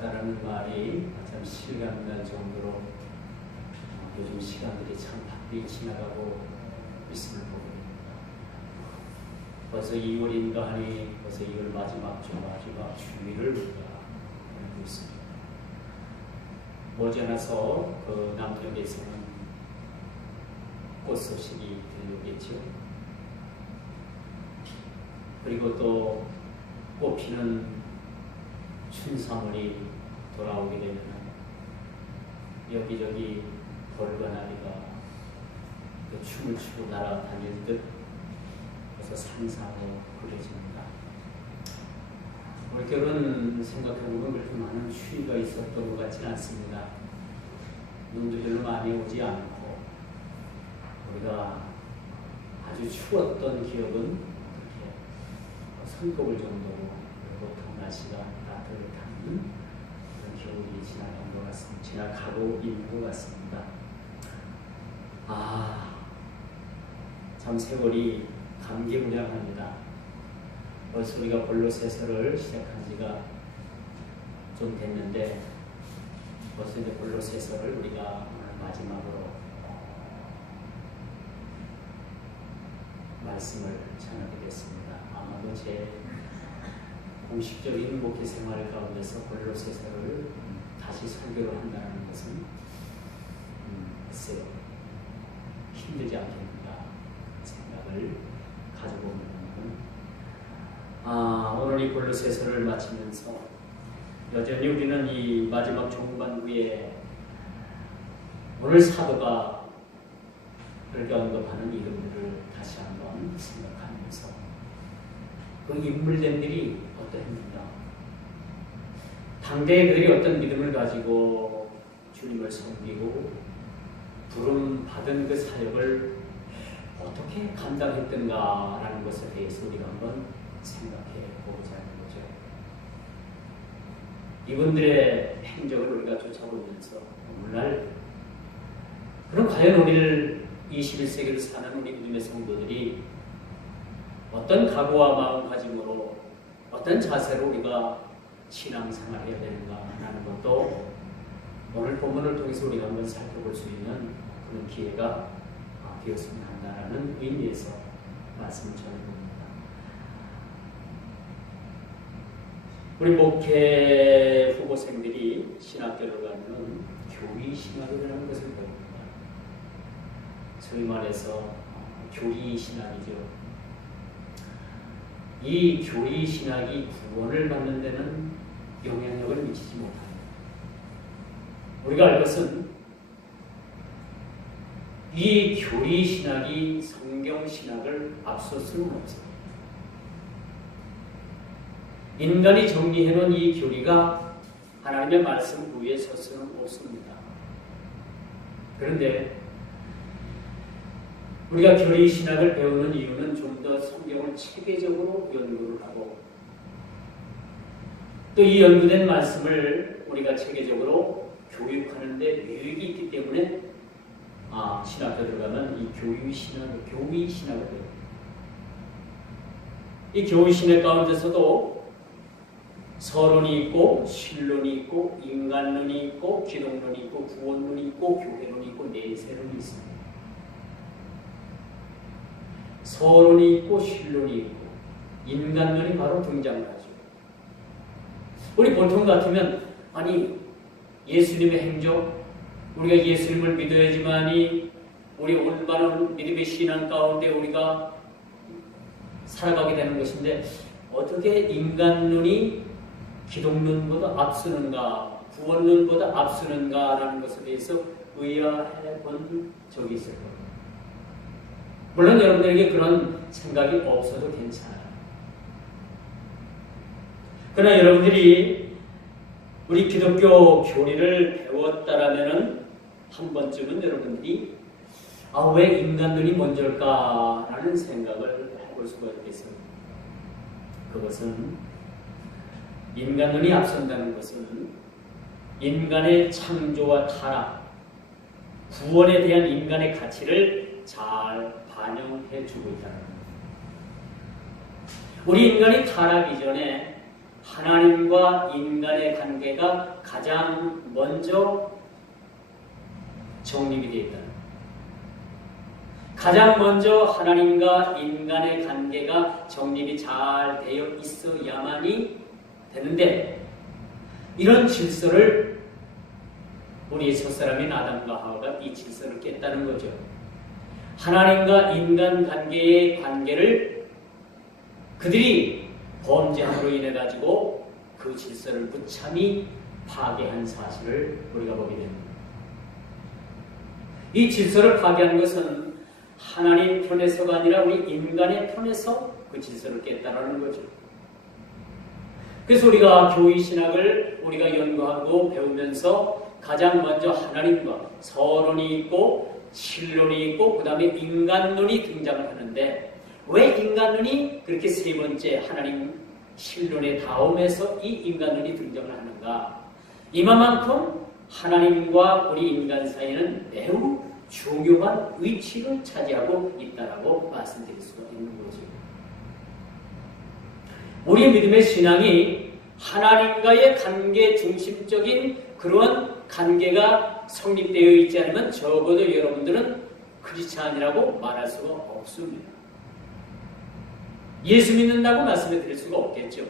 같다라는 말이 참 실감날 정도로 요즘 시간들이 참 바쁘게 지나가고 있음을 보게 됩니다. 벌써 2월인가 하니 벌써 2월 마지막 주일을 우리가 보내고 있습니다. 머지않아서 그 남쪽에서는 꽃 소식이 들려오겠죠. 그리고 또 꽃피는 춘삼월이 돌아오게 되면 여기저기 벌과나리가 춤을 추고 날아다닐 듯 그래서 상상으로 그려집니다. 올겨울은 생각해보면 그렇게 많은 추위가 있었던 것 같지는 않습니다. 눈도 별로 많이 오지 않고 우리가 아주 추웠던 기억은 이렇게 손꼽을 정도로 보통 날씨가 따뜻한 그런 겨울이 지나간 것 같습니다. 지나가고 있는 것 같습니다. 참 세월이 감개무량합니다. 벌써 우리가 골로새서를 시작한 지가 좀 됐는데 벌써 이제 골로새서를 우리가 오늘 마지막으로 말씀을 전하게 됐습니다. 아마도 제 공식적인 목회 생활 가운데서 골로새서를 다시 설교를 한다는 것은 글쎄요, 힘들지 않겠는가 생각을 가지고 있는 오늘 이 골로새서를 마치면서 여전히 우리는 이 마지막 종반부에 오늘 사도가 그렇게 언급하는 이름들을 다시 한번 생각하면서 그 인물들이 어떠했는가, 당대에 그들이 어떤 믿음을 가지고 주님을 섬기고 부름 받은 그 사역을 어떻게 감당했던가라는 것에 대해서 우리가 한번 생각해 보고자 하는 거죠. 이분들의 행적을 우리가 쫓아보면서 오늘날 그럼 과연 우리를 21세기를 사는 우리 믿음의 성도들이 어떤 각오와 마음가짐으로 어떤 자세로 우리가 신앙생활을 해야 되는가 하는 것도 오늘 본문을 통해서 우리가 한번 살펴볼 수 있는 그런 기회가 되었으면 한다는 의미에서 말씀을 전해봅니다. 우리 목회 후보생들이 신학교를 가면 교리 신학이라는 것을 배웁니다. 소위 말해서 교리 신학이죠. 이 교리 신학이 구원을 받는 데는 영향력을 미치지 못합니다. 우리가 알 것은 이 교리 신학이 성경 신학을 앞설 수는 없습니다. 인간이 정리해놓은 이 교리가 하나님의 말씀 위에 설 수는 없습니다. 그런데 우리가 교리 신학을 배우는 이유는 좀 더 성경을 체계적으로 연구를 하고 또 이 연구된 말씀을 우리가 체계적으로 교육하는 데 유익이 있기 때문에 신학교 들어가면 이 교위 신학을 배웁니다. 이 교위 신학 가운데서도 서론이 있고 신론이 있고 인간론이 있고 기독론이 있고 구원론이 있고 교회론이 있고 내세론이 있습니다. 서론이 있고 신론이 있고 인간론이 바로 등장을 하죠. 우리 보통 같으면 예수님의 행적, 우리가 예수님을 믿어야지만이 우리 올바른 믿음의 신앙 가운데 우리가 살아가게 되는 것인데 어떻게 인간론이 기독론보다 앞서는가, 구원론보다 앞서는가라는 것에 대해서 의아해 본 적이 있을 겁니다. 물론 여러분들에게 그런 생각이 없어도 괜찮아요. 그러나 여러분들이 우리 기독교 교리를 배웠다라면은 한 번쯤은 여러분들이 왜 인간론이 먼저일까라는 생각을 해볼 수가 있겠습니다. 그것은 인간론이 앞선다는 것은 인간의 창조와 타락, 구원에 대한 인간의 가치를 잘 반영해 주고 있다는 겁니다. 우리 인간이 타락 이전에 하나님과 인간의 관계가 가장 먼저 정립이 되어 있다. 가장 먼저 하나님과 인간의 관계가 정립이 잘 되어 있어야만이 되는데, 이런 질서를 우리 첫사람인 아담과 하와가 이 질서를 깼다는 거죠. 하나님과 인간 관계의 관계를 그들이 범죄함으로 인해 가지고 그 질서를 무참히 파괴한 사실을 우리가 보게 됩니다. 이 질서를 파괴한 것은 하나님 편에서가 아니라 우리 인간의 편에서 그 질서를 깼다라는 거죠. 그래서 우리가 교의 신학을 우리가 연구하고 배우면서 가장 먼저 하나님과 서론이 있고 신론이 있고 그 다음에 인간론이 등장을 하는데, 왜 인간론이 그렇게 세 번째 하나님 신론의 다음에서 이 인간론이 등장을 하는가? 이만큼 하나님과 우리 인간 사이에는 매우 중요한 위치를 차지하고 있다라고 말씀드릴 수가 있는 거죠. 우리의 믿음의 신앙이 하나님과의 관계 중심적인 그런 관계가 성립되어 있지 않으면 적어도 여러분들은 크리스찬이라고 말할 수가 없습니다. 예수 믿는다고 말씀해 드릴 수가 없겠죠.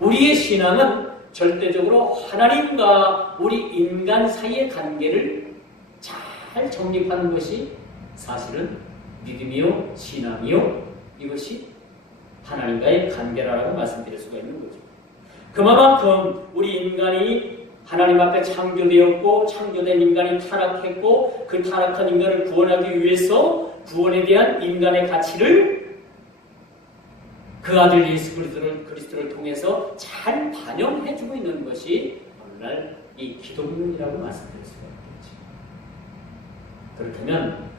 우리의 신앙은 절대적으로 하나님과 우리 인간 사이의 관계를 잘 정립하는 것이 사실은 믿음이요 신앙이요 이것이 하나님과의 관계라고 말씀드릴 수가 있는 거죠. 그만큼 우리 인간이 하나님 앞에 창조되었고 창조된 인간이 타락했고 그 타락한 인간을 구원하기 위해서 구원에 대한 인간의 가치를 그 아들 예수 그리스도를 통해서 잘 반영해주고 있는 것이 오늘날 이 기독론이라고 말씀드릴 수가 있겠죠. 그렇다면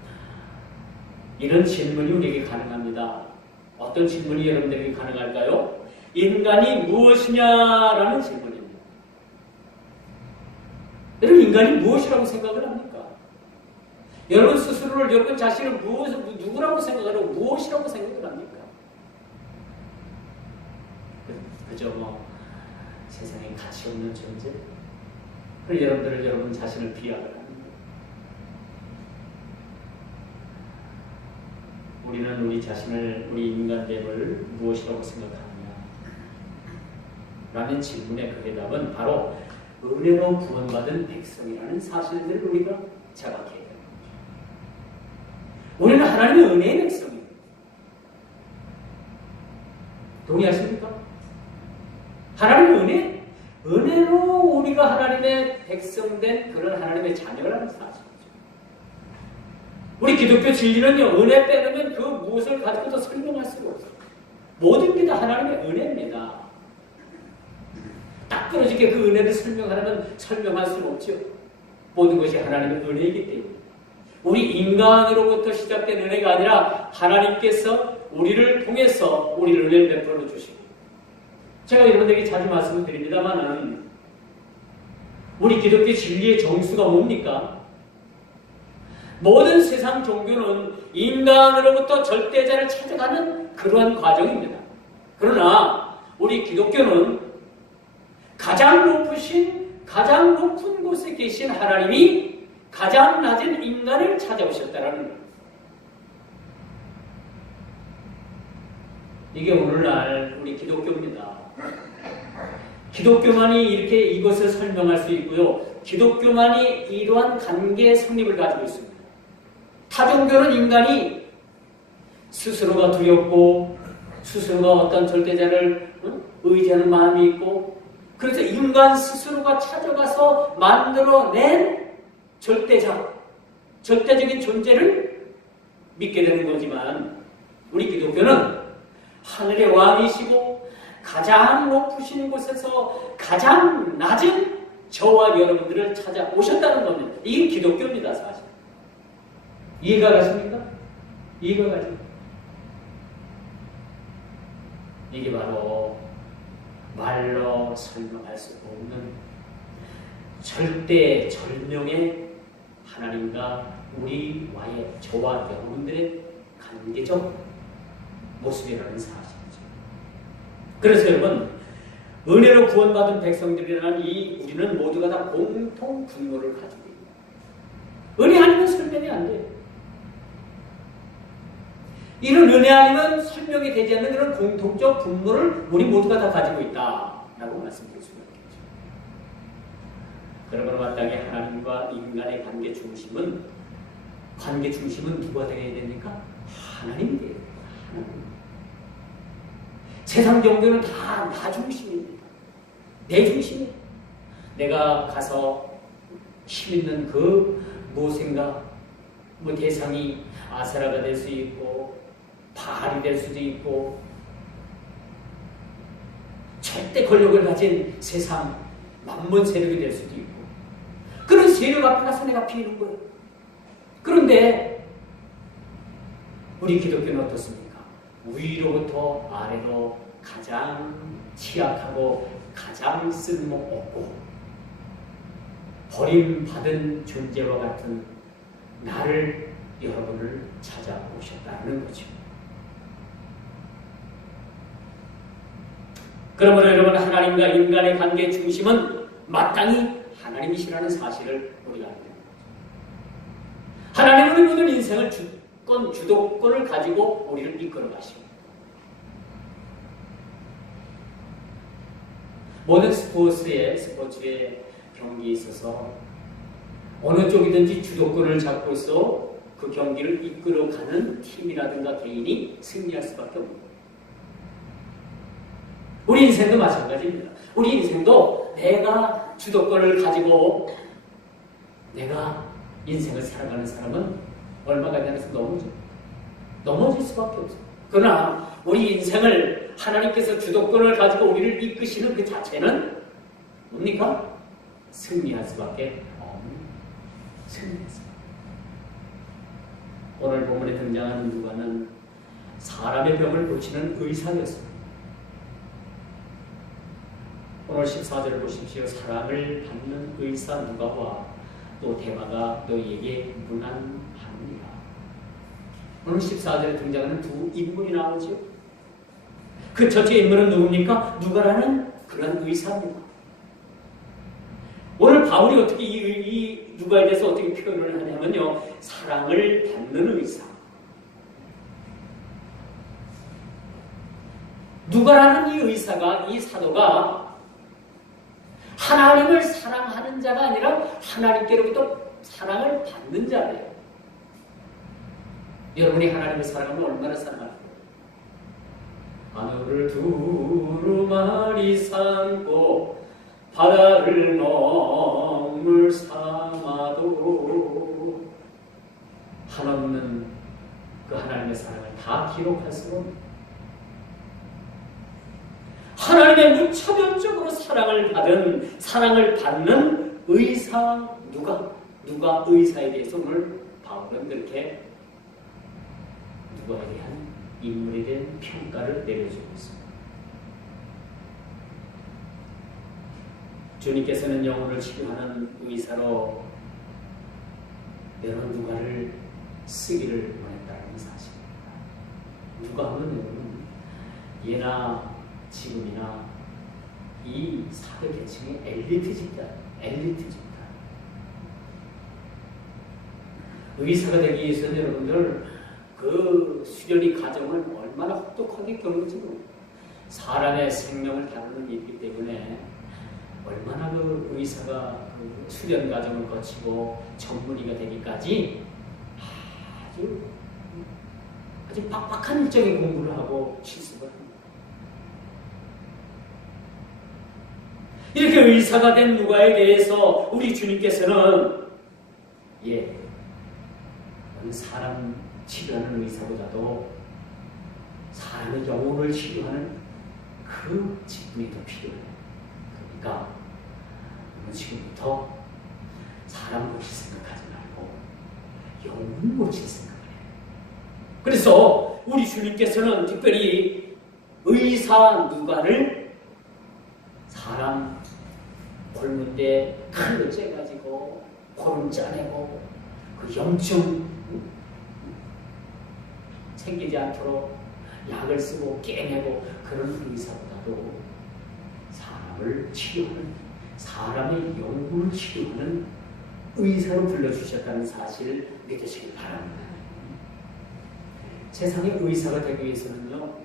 이런 질문이 우리에게 가능합니다. 어떤 질문이 여러분들에게 가능할까요? 인간이 무엇이냐라는 질문입니다. 여러분, 인간이 무엇이라고 생각을 합니까? 여러분 스스로를, 여러분 자신을 누구라고 생각하고 무엇이라고 생각을 합니까? 그저 세상에 가치 없는 존재? 그리고 여러분 자신을 비하를 합니다. 우리는 우리 자신을, 우리 인간됨을 무엇이라고 생각하느냐? 라는 질문의 그 대답은 바로 은혜로 구원받은 백성이라는 사실들을 우리가 자각해야 되는 거죠. 우리는 하나님의 은혜의 백성입니다. 동의하십니까? 하나님의 은혜로 우리가 하나님의 백성된 그런 하나님의 자녀라는 사실이죠. 우리 기독교 진리는요, 은혜 빼놓으면 그 무엇을 가지고도 설명할 수가 없어요. 모든 게 다 하나님의 은혜입니다. 딱 떨어지게 그 은혜를 설명하려면 설명할 수는 없죠. 모든 것이 하나님의 은혜이기 때문에. 우리 인간으로부터 시작된 은혜가 아니라 하나님께서 우리를 통해서 우리를 은혜를 베풀어 주시고, 제가 여러분들에게 자주 말씀을 드립니다만은 우리 기독교 진리의 정수가 뭡니까? 모든 세상 종교는 인간으로부터 절대자를 찾아가는 그러한 과정입니다. 그러나 우리 기독교는 가장 높은 곳에 계신 하나님이 가장 낮은 인간을 찾아오셨다라는 거예요. 이게 오늘날 우리 기독교입니다. 기독교만이 이렇게 이것을 설명할 수 있고요. 기독교만이 이러한 관계의 성립을 가지고 있습니다. 타종교는 인간이 스스로가 두렵고 스스로가 어떤 절대자를 의지하는 마음이 있고, 그래서 인간 스스로가 찾아가서 만들어낸 절대적인 존재를 믿게 되는 거지만, 우리 기독교는 하늘의 왕이시고 가장 높으신 곳에서 가장 낮은 저와 여러분들을 찾아오셨다는 겁니다. 이게 기독교입니다, 사실. 이해가 가십니까? 이해가 가죠? 이게 바로 말로 설명할 수 없는 절대 절명의 하나님과 우리와의, 저와 여러분들의 관계적 모습이라는 사실이죠. 그래서 여러분, 은혜로 구원받은 백성들이라는 우리는 모두가 다 공통 분노를 가지고 있습니다. 은혜 아니면 설명이 안 돼요. 이런 은혜 아니면 설명이 되지 않는 그런 공통적 분노를 우리 모두가 다 가지고 있다라고 말씀드릴 수가 있겠죠. 그러므로 마땅히 하나님과 인간의 관계 중심은 누가 되어야 됩니까? 하나님이 되어야 됩니다. 하나님. 세상 종교는 다 나 중심입니다. 내 중심이에요. 내가 가서 힘있는 그 무엇인가 대상이 아세라가 될 수 있고 바알이 될 수도 있고 절대 권력을 가진 세상 만문 세력이 될 수도 있고 그런 세력 앞에 가서 내가 비는 거예요. 그런데 우리 기독교는 어떻습니까? 위로부터 아래로 가장 취약하고 가장 쓸모없고 버림받은 존재와 같은 나를 여러분을 찾아오셨다는 거죠. 그러므로 여러분 하나님과 인간의 관계 중심은 마땅히 하나님이시라는 사실을 우리가 알게 됩니다. 하나님은 모든 인생을 주도권을 가지고 우리를 이끌어 가시고 모든 스포츠에 경기에 있어서 어느 쪽이든지 주도권을 잡고서 그 경기를 이끌어가는 팀이라든가 개인이 승리할 수밖에 없는 거예요. 우리 인생도 마찬가지입니다. 우리 인생도 내가 주도권을 가지고 내가 인생을 살아가는 사람은 얼마가 되면서 넘어질 수밖에 없어요. 그러나 우리 인생을 하나님께서 주도권을 가지고 우리를 이끄시는 그 자체는 뭡니까? 승리할 수밖에 없는 승리했습니다. 오늘 본문에 등장하는 누가는 사람의 병을 고치는 의사였습니다. 오늘 14절을 보십시오. 사랑을 받는 의사 누가와 또 대마가 너희에게 문안합니다. 오늘 14절에 등장하는 두 인물이 나오죠. 그 첫째 인물은 누굽니까? 누가라는 그런 의사입니다. 오늘 바울이 어떻게 이 누가에 대해서 어떻게 표현을 하냐면요. 사랑을 받는 의사. 누가라는 이 의사가, 이 사도가 하나님을 사랑하는 자가 아니라 하나님께로부터 사랑을 받는 자예요. 여러분이 하나님을 사랑하면 얼마나 사랑할까요? 하늘을 두루마리 삼고 바다를 먹물 삼아도 한없는 그 하나님의 사랑을 다 기록할 수가 없는 하나님의 무차별적으로 사랑을 받는 의사 누가 의사에 대해서 오늘 바울은 그렇게 누가에 대한 인물에 대한 평가를 내려주고 있습니다. 주님께서는 영혼을 치료하는 의사로 여러분 누가를 쓰기를 원했다는 사실입니다. 누가 하면 여러분 예나 지금이나 이 사회 계층의 엘리트 집단. 의사가 되기 위해서는 여러분들 그 수련의 과정을 얼마나 혹독하게 겪는지 모릅니다. 사람의 생명을 다루는 일이기 때문에 얼마나 그 의사가 그 수련 과정을 거치고 전문의가 되기까지 아주 빡빡한 일정의 공부를 하고 실습을 합니다. 이렇게 의사가 된 누가에 대해서 우리 주님께서는 사람 치료하는 의사보다도 사람의 영혼을 치료하는 그 직분이 더 필요해요. 그러니까 지금부터 사람 고칠 생각하지 말고 영혼 고칠 생각을 해요. 그래서 우리 주님께서는 특별히 의사 누가를 사람 골문대 칼로 째가지고 고름 짜내고 그 염증 생기지 않도록 약을 쓰고 깨내고 그런 의사보다도 사람 사람을 치료하는, 사람의 영혼을 치료하는 의사로 불러주셨다는 사실을 믿으시길 바랍니다. 세상의 의사가 되기 위해서는요,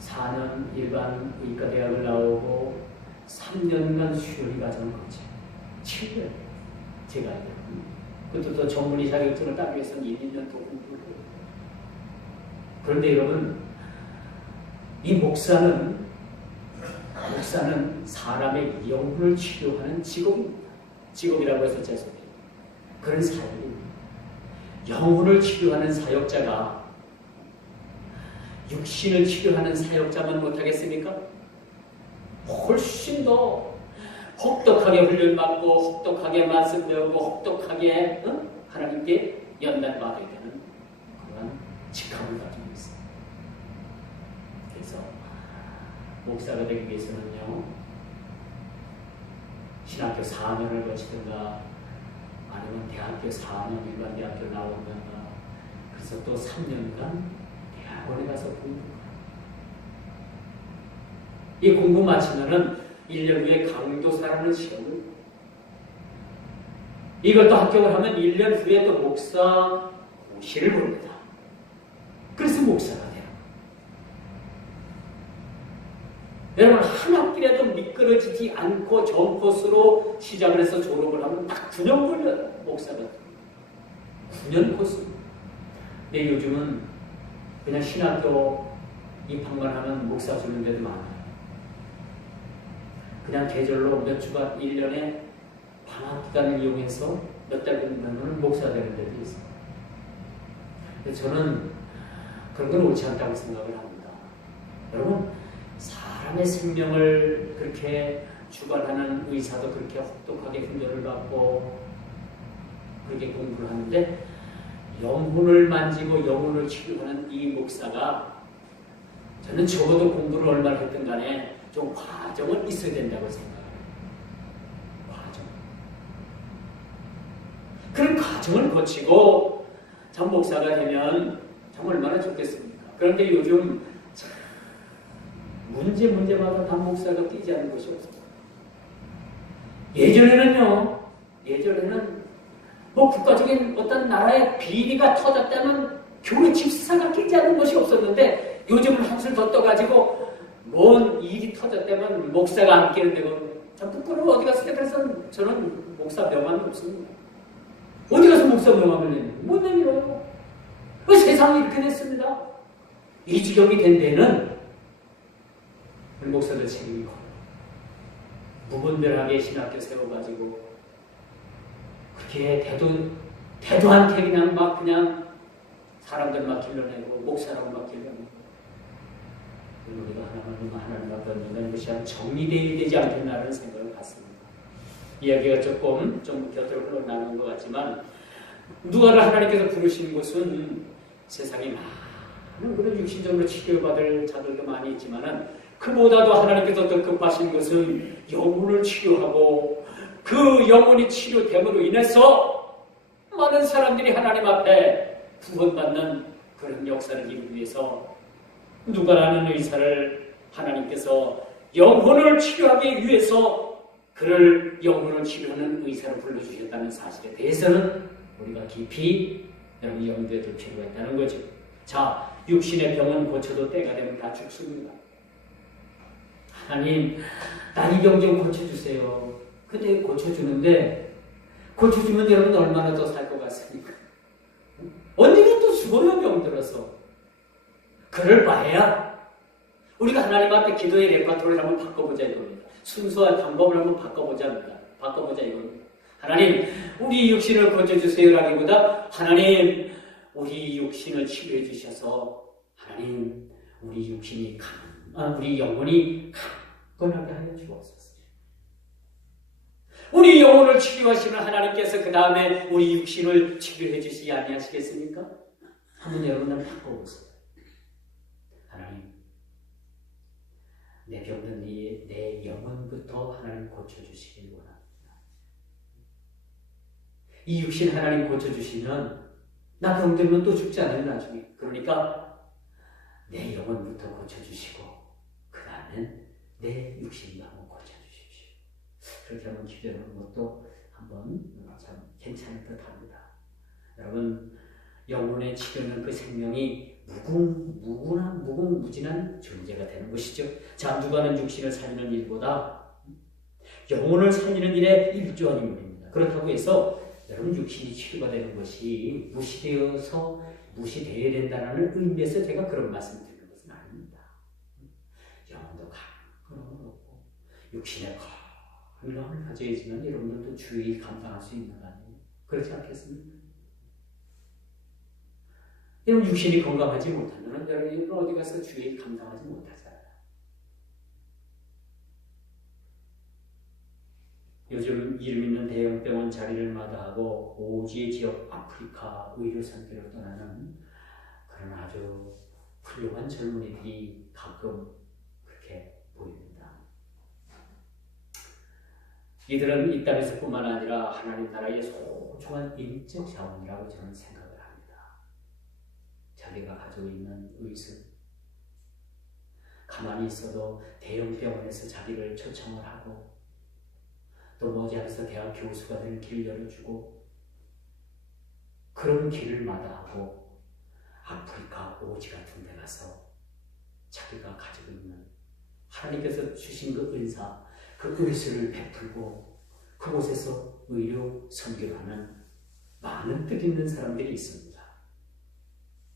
4년 일반 의과대학을 나오고 3년간 수련의 과정을 거쳐요. 7년. 제가 알기로. 그것도 또 전문의 자격증을 따기 위해서는 1, 2년 더 공부를 해요. 그런데 여러분, 이 목사는 사람의 영혼을 치료하는 직업입니다. 직업이라고 해서 죄송해요. 그런 사역입니다. 영혼을 치료하는 사역자가 육신을 치료하는 사역자만 못하겠습니까? 훨씬 더 혹독하게 훈련받고 혹독하게 말씀 배우고 혹독하게 하나님께 연단받아야 되는 그런 직함을 가지고 있습니다. 그래서 목사가 되기 위해서는요, 신학교 4년을 거치든가 아니면 대학교 4년 일반 대학교 나오든가, 그래서 또 3년간 대학원에 가서 공부해요. 이 공부 마치면은 1년 후에 강도사라는 시험을, 이걸 또 합격을 하면 1년 후에 또 목사 고시를 보릅니다. 그래서 목사가 돼요. 여러분, 한 학기라도 미끄러지지 않고 전코스로 시작을 해서 졸업을 하면 딱 9년 걸려요. 목사가 돼요. 9년 코스. 근데 요즘은 그냥 신학교 입학만 하면 목사 주는 데도 많아요. 그냥 계절로 몇 주간 1년에 방학 기간을 이용해서 몇 달 공부하면 목사 되는 데도 있어요. 근데 저는 그런 건 옳지 않다고 생각을 합니다. 여러분, 사람의 생명을 그렇게 주관하는 의사도 그렇게 혹독하게 훈련을 받고 그렇게 공부를 하는데, 영혼을 만지고 영혼을 치료하는 이 목사가, 저는 적어도 공부를 얼마나 했든 간에 좀 과정은 있어야 된다고 생각합니다. 과정. 그런 과정을 거치고 참 목사가 되면 참 얼마나 좋겠습니까? 그런데 요즘 문제마다 다 목사가 뛰지 않는 것이 없습니다. 예전에는 뭐 국가적인 어떤 나라의 비리가 터졌다면 교회 집사가 끼지 않는 것이 없었는데, 요즘은 한술 더 떠가지고 뭔 일이 터졌다면 목사가 안 끼는 데가 참 부끄러워. 어디 갔을 때 그래서 저는 목사 명함이 없습니다. 어디 가서 목사 명함을 내는 못 내밀어요. 세상이 이렇게 됐습니다. 이 지경이 된 데는 목사들 책임이 커요. 무분별하게 신학교 세워가지고 그렇게 대도 않게 그냥 사람들 막 길러내고 목사라고 막 길러내고, 우리가 하나님 앞에 얹는 것이 정리되어야 되지 않겠나라는 생각을 갖습니다. 이야기가 좀 곁으로 흘러나가는 것 같지만, 누가를 하나님께서 부르신 곳은 세상에 많은 그런 육신적으로 치료받을 자들도 많이 있지만은, 그보다도 하나님께서 더 급하신 것은 영혼을 치료하고 그 영혼이 치료됨으로 인해서 많은 사람들이 하나님 앞에 구원받는 그런 역사를 이루기 위해서, 누가라는 의사를 하나님께서 영혼을 치료하기 위해서 그를 영혼을 치료하는 의사로 불러주셨다는 사실에 대해서는 우리가 깊이 여러분 염두에 둘 필요가 있다는 거죠. 자, 육신의 병은 고쳐도 때가 되면 다 죽습니다. 하나님, 나 이 병 좀 고쳐주세요. 근데 고쳐주는데, 고쳐주면 여러분 얼마나 더 살 것 같습니까? 언니가 또 죽어요, 병들어서. 그럴 바에야 우리가 하나님 앞에 기도의 레퍼토리를 한번 바꿔보자 이겁니다. 순서와 방법을 한번 바꿔보자 이겁니다. 하나님, 우리 육신을 고쳐주세요라기보다 하나님, 우리 육신을 치료해 주셔서 하나님, 우리 영혼이 강건하게 하여 주옵소서. 우리 영혼을 치료하시는 하나님께서 그 다음에 우리 육신을 치료해 주시지 아니하시겠습니까? 한번 여러분들 바꿔보세요. 하나님, 내 병든 내 영혼부터 하나님 고쳐주시길 원합니다. 이 육신 하나님 고쳐주시면 나 병들면 또 죽지 않아요, 나중에. 그러니까 내 영혼부터 고쳐주시고 그 다음엔 내 육신도 한번 고쳐주시옵소서. 그렇게 한번 기도해보는 것도 한번 참 괜찮을 듯 합니다. 여러분, 영혼의 치료는 그 생명이 무궁무진한 존재가 되는 것이죠. 자, 누가는 육신을 살리는 일보다 영혼을 살리는 일에 일조한 인물입니다. 그렇다고 해서 여러분 육신이 치료가 되는 것이 무시되어야 된다는 의미에서 제가 그런 말씀을 드리는 것은 아닙니다. 영혼도 그런 건 없고 육신에 건강을 가져야지만 여러분들도 주의 감당할 수 있는 거 아니에요? 그렇지 않겠습니까? 여러분 육신이 건강하지 못하면 여러분 어디 가서 주의 감당하지 못하잖아요. 요즘 이름 있는 대형 병원 자리를 마다하고 오지의 지역 아프리카 의료 선교를 떠나는 그런 아주 훌륭한 젊은이들이 가끔 그렇게 보입니다. 이들은 이 땅에서뿐만 아니라 하나님 나라의 소중한 인적 자원이라고 저는 생각을 합니다. 자기가 가지고 있는 의술, 가만히 있어도 대형 병원에서 자기를 초청을 하고 또 머지않아서 대학 교수가 되는 길을 열어주고 그런 길을 마다하고 아프리카 오지 같은 데 가서 자기가 가지고 있는 하나님께서 주신 그 은사, 그 의술을 베풀고 그곳에서 의료 선교를 하는 많은 뜻있는 사람들이 있습니다.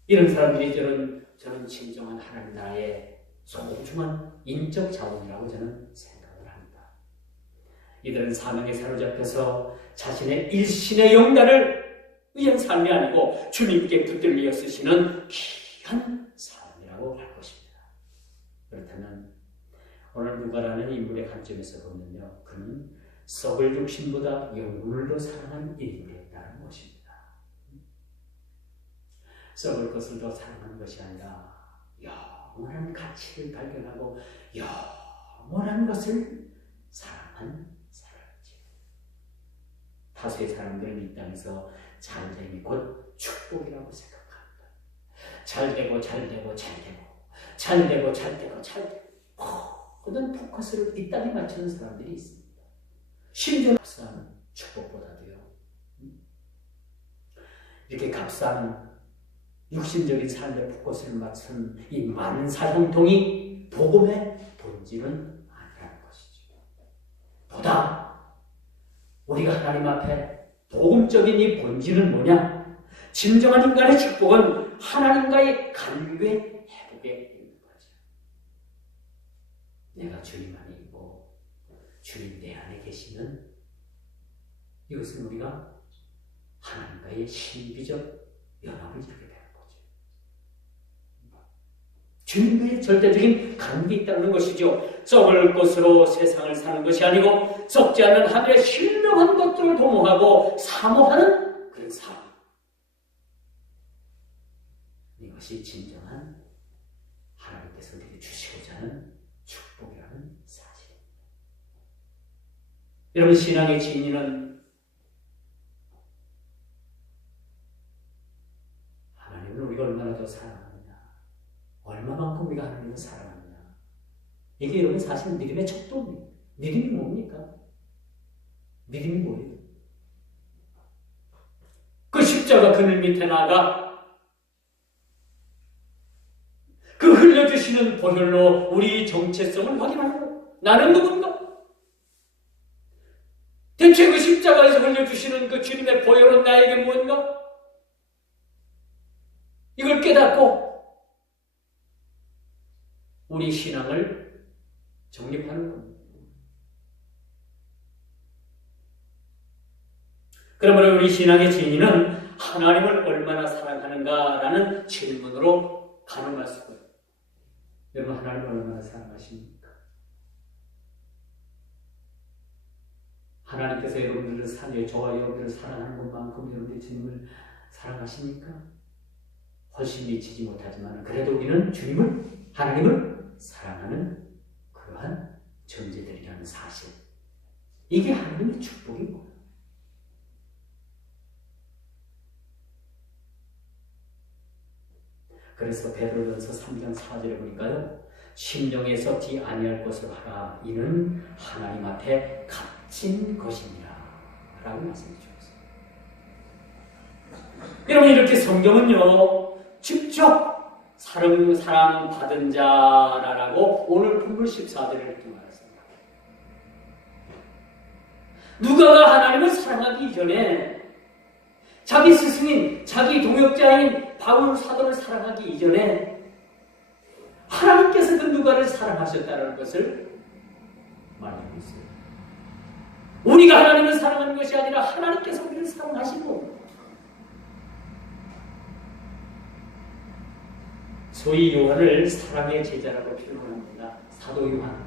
이런 사람들이 저는 진정한 하나님 나라의 소중한 인적 자원이라고 저는 생각을 합니다. 이들은 사명에 사로잡혀서 자신의 일신의 영단을 위한 삶이 아니고 주님께 붙들려 쓰시는 귀한 삶이라고 할 것입니다. 그렇다면 오늘 누가라는 인물의 관점에서 보면요, 그는 썩을 육신보다 영혼을 더 사랑하는 인물이었다는 것입니다. 썩을 것을 더 사랑하는 것이 아니라 영원한 가치를 발견하고 영원한 것을 사랑한 사람이지. 다수의 사람들은 이 땅에서 잘됨이 곧 축복이라고 생각합니다. 잘되고 모든 포커스를 이 땅에 맞추는 사람들이 있습니다. 심지어 값싼 축복보다도요, 이렇게 값싼 육신적인 삶의 포커스를 맞춘 이 만사형통이 복음의 본질은 아니라는 것이죠. 보다 우리가 하나님 앞에 복음적인 이 본질은 뭐냐? 진정한 인간의 축복은 하나님과의 관계 회복에 있는 거죠. 내가 주님 안에 있고 주님 내 안에 계시는 이것은 우리가 하나님과의 신비적 연합을 이루게 됩니다. 주님과의 절대적인 관계에 있다는 것이죠. 썩을 것으로 세상을 사는 것이 아니고 썩지 않는 하늘의 신명한 것들을 도모하고 사모하는 그런 삶. 이것이 진정한 하나님께서 우리에게 주시고자 하는 축복이라는 사실입니다. 여러분, 신앙의 진리는 하나님을 우리가 얼마나 더 사랑하느냐, 얼마만큼 우리가 하나님을 사랑하느냐, 이게 여러분 사실 믿음의 척도입니다. 믿음이 뭡니까? 믿음이 뭐예요? 그 십자가 그늘 밑에 나가 그 흘려주시는 보혈로 우리 정체성을 확인하고 나는 누군가? 대체 그 십자가에서 흘려주시는 그 주님의 보혈은 나에게 뭔가? 이걸 깨닫고 우리 신앙을 정립하는 겁니다. 그러므로 우리 신앙의 진리는 하나님을 얼마나 사랑하는가라는 질문으로 가늠할 수가 있습니다. 여러분, 하나님을 얼마나 사랑하십니까? 하나님께서 여러분들을 저와 여러분들을 사랑하는 것만큼 여러분들이 주님을 사랑하십니까? 훨씬 미치지 못하지만 그래도 우리는 하나님을 사랑하는 그러한 존재들이라는 사실, 이게 하나님의 축복이고, 그래서 베드로전서 3장 4절에 보니까요, 심령에 썩지 아니할 것을 하라. 이는 하나님 앞에 진 것이니라 라고 말씀해 주셨어요. 여러분, 이렇게 성경은요 직접 사랑받은 자라라고 오늘 본문 14절을 이렇게 말했습니다. 누가가 하나님을 사랑하기 이전에, 자기 스승인, 자기 동역자인 바울 사도를 사랑하기 이전에 하나님께서 그 누가를 사랑하셨다는 것을 말하고 있어요. 우리가 하나님을 사랑하는 것이 아니라 하나님께서 우리를 사랑하시고, 소위 요한을 사랑의 제자라고 표현합니다. 사도 요한.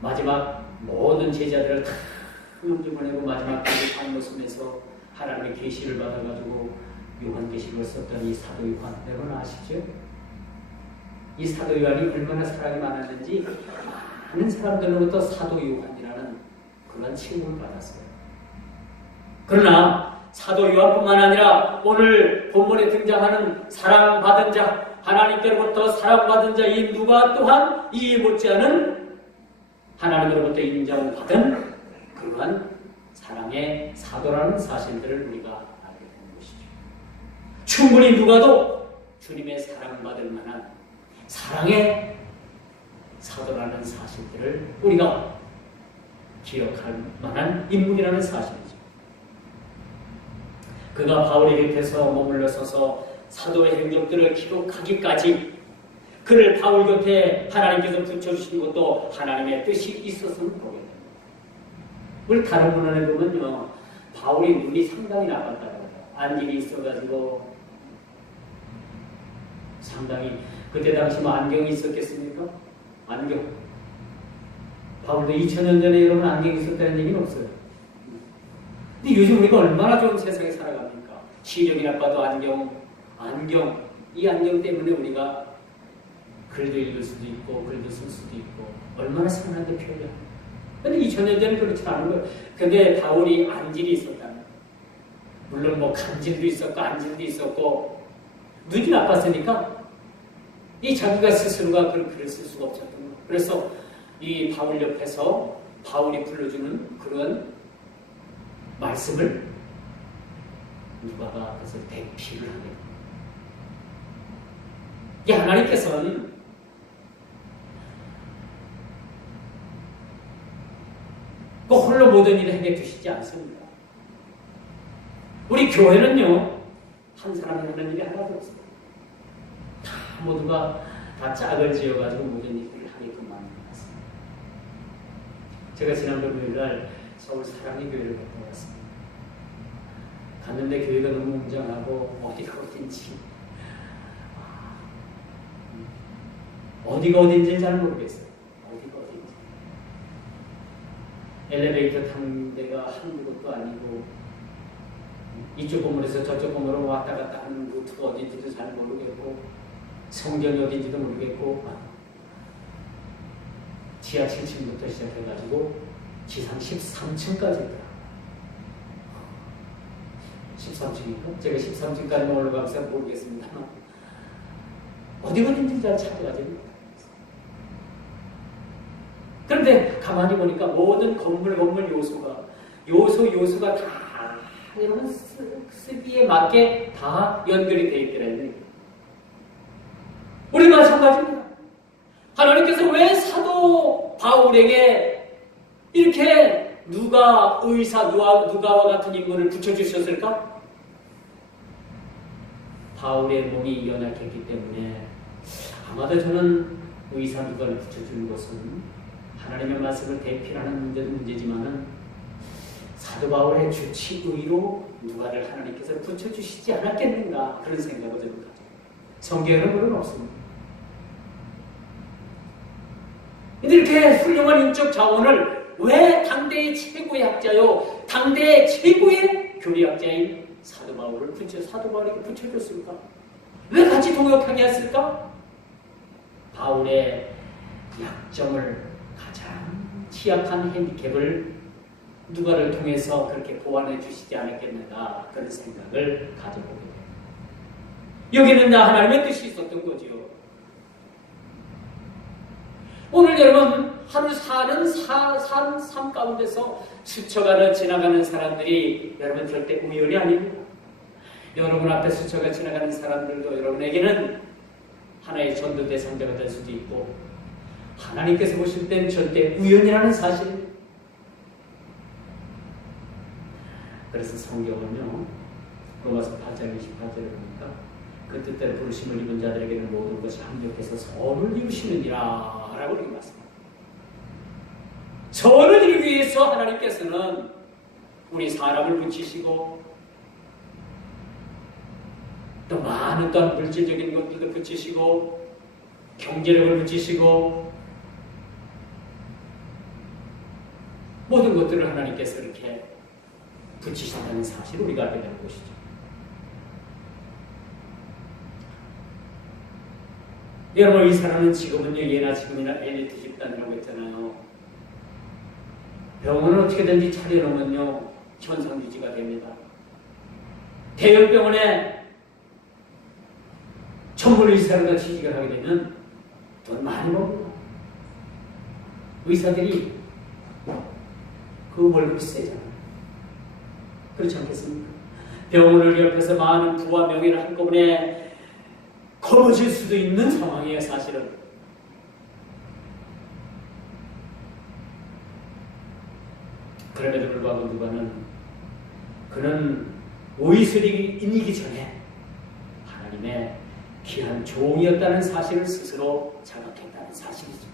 마지막 모든 제자들을 다 흩어보내고 마지막까지 장로섬에서 하나님의 계시를 받아가지고 요한계시록을 썼던 이 사도 요한, 여러분 아시죠? 이 사도 요한이 얼마나 사랑이 많았는지 많은 사람들로부터 사도 요한이라는 그런 칭호를 받았어요. 그러나 사도 요한뿐만 아니라 오늘 본문에 등장하는 사랑받은 자, 하나님께로부터 사랑받은 자 이 누가 또한 이 못지않은 하나님으로부터 인정받은 그러한 사랑의 사도라는 사실들을 우리가 알게 되는 것이죠. 충분히 누가도 주님의 사랑받을 만한 사랑의 사도라는 사실들을 우리가 기억할 만한 인물이라는 사실이죠. 그가 바울의 곁에서 머물러 서서 사도의 행적들을 기록하기까지 그를 바울 곁에 하나님께서 붙여주신 것도 하나님의 뜻이 있었음을 보게 됩니다. 우리 다른 문헌에 보면요, 바울의 눈이 상당히 나빴다고 해요. 안길이 있어가지고 상당히, 그때 당시 뭐 안경이 있었겠습니까? 안경. 바울도 2000년 전에 여러분 안경이 있었다는 얘기는 없어요. 근데 요즘 우리가 얼마나 좋은 세상에 살아갑니까? 시력이 나빠도 안경, 이 안경 때문에 우리가 글도 읽을 수도 있고 글도 쓸 수도 있고 얼마나 선한데 표현. 근데 2000년 전에 그렇지 않은 거예요. 근데 바울이 안질이 있었다는 거예요. 물론 뭐 간질도 있었고 안질도 있었고 눈이 나빴으니까 이 자기가 스스로가 그런 글을 쓸 수가 없었던 거예요. 그래서 이 바울 옆에서 바울이 불러주는 그런 말씀을 누가가 그것을 대피를 하게 됩니다. 이 하나님께서는 그 홀로 모든 일을 행해 주시지 않습니다. 우리 교회는요, 한 사람이 하는 일이 하나도 없어요. 다 모두가 다 짝을 지어가지고 모든 일을 하게끔 만들어놨습니다. 제가 지난번 금요일날 서울 사랑의 교회를 갔다 왔습니다. 갔는데 교회가 너무 웅장하고 어디가 어딘지 잘 모르겠어요. 어디가 어딘지. 엘리베이터 타는 데가 한두 곳도 아니고 이쪽 건물에서 저쪽 건물로 왔다 갔다 하는 루트가 어딘지도 잘 모르겠고 성전이 어딘지도 모르겠고 지하 7층부터 시작해가지고 지상 13층까지 있더라고요. 13층인가? 제가 13층까지 올라가면서 모르겠습니다. 어디든지 잘 찾아가지고 못하겠어요. 그런데 가만히 보니까 모든 건물 요소가 다 여러분 쓰기에 맞게 다 연결이 되어 있더라고요. 우리 마찬가지입니다. 하나님께서 왜 사도 바울에게 이렇게 누가와 같은 인물을 붙여주셨을까? 바울의 몸이 연약했기 때문에 아마도 저는 의사 누가를 붙여주는 것은 하나님의 말씀을 대필하는 문제도 문제지만은 사도 바울의 주치의로 누가를 하나님께서 붙여주시지 않았겠는가 그런 생각을 저는 가져요. 성경에는 그런 없습니다. 이렇게 훌륭한 인적 자원을 왜 당대의 최고의 학자요, 당대의 최고의 교리학자인 사도 바울에게 붙여줬을까? 왜 같이 동역하게 했을까? 바울의 약점을 가장 취약한 핸디캡을 누가를 통해서 그렇게 보완해 주시지 않았겠는가 그런 생각을 가져보게 됩니다. 여기는 다 하나님의 뜻이 있었던 거죠. 오늘 여러분 하루 사는 삶 가운데서 스쳐가는 지나가는 사람들이 여러분 절대 우연이 아닙니다. 여러분 앞에 스쳐가 지나가는 사람들도 여러분에게는 하나의 전도 대상자가 될 수도 있고 하나님께서 보실 땐 절대 우연이라는 사실. 그래서 성경은요 로마서 8장 28절을 보니까 그 뜻대로 부르심을 입은 자들에게는 모든 것이 합력해서 선을 이루시느니라 라고 이렇게 말씀합니다. 선을 이루기 위해서 하나님께서는 우리 사람을 붙이시고 또 많은 또한 물질적인 것들도 붙이시고 경제력을 붙이시고 모든 것들을 하나님께서 이렇게 붙이신다는 사실을 우리가 알게 되는 것이죠. 여러분 의사라는 직업은요 예나 지금이나 엘리트 집단이라고 했잖아요. 병원은 어떻게든지 차려놓으면요 현상 유지가 됩니다. 대형 병원에 전문 의사로다 취직을 하게 되면 돈 많이 벌어요. 의사들이 그 월급이 세잖아요. 그렇지 않겠습니까? 병원을 옆에서 많은 부와 명예를 한꺼번에 거머쥘 수도 있는 상황이에요, 사실은. 그럼에도 불구하고 그는 오이슬이기 전에 하나님의 귀한 종이었다는 사실을 스스로 자각했다는 사실이죠.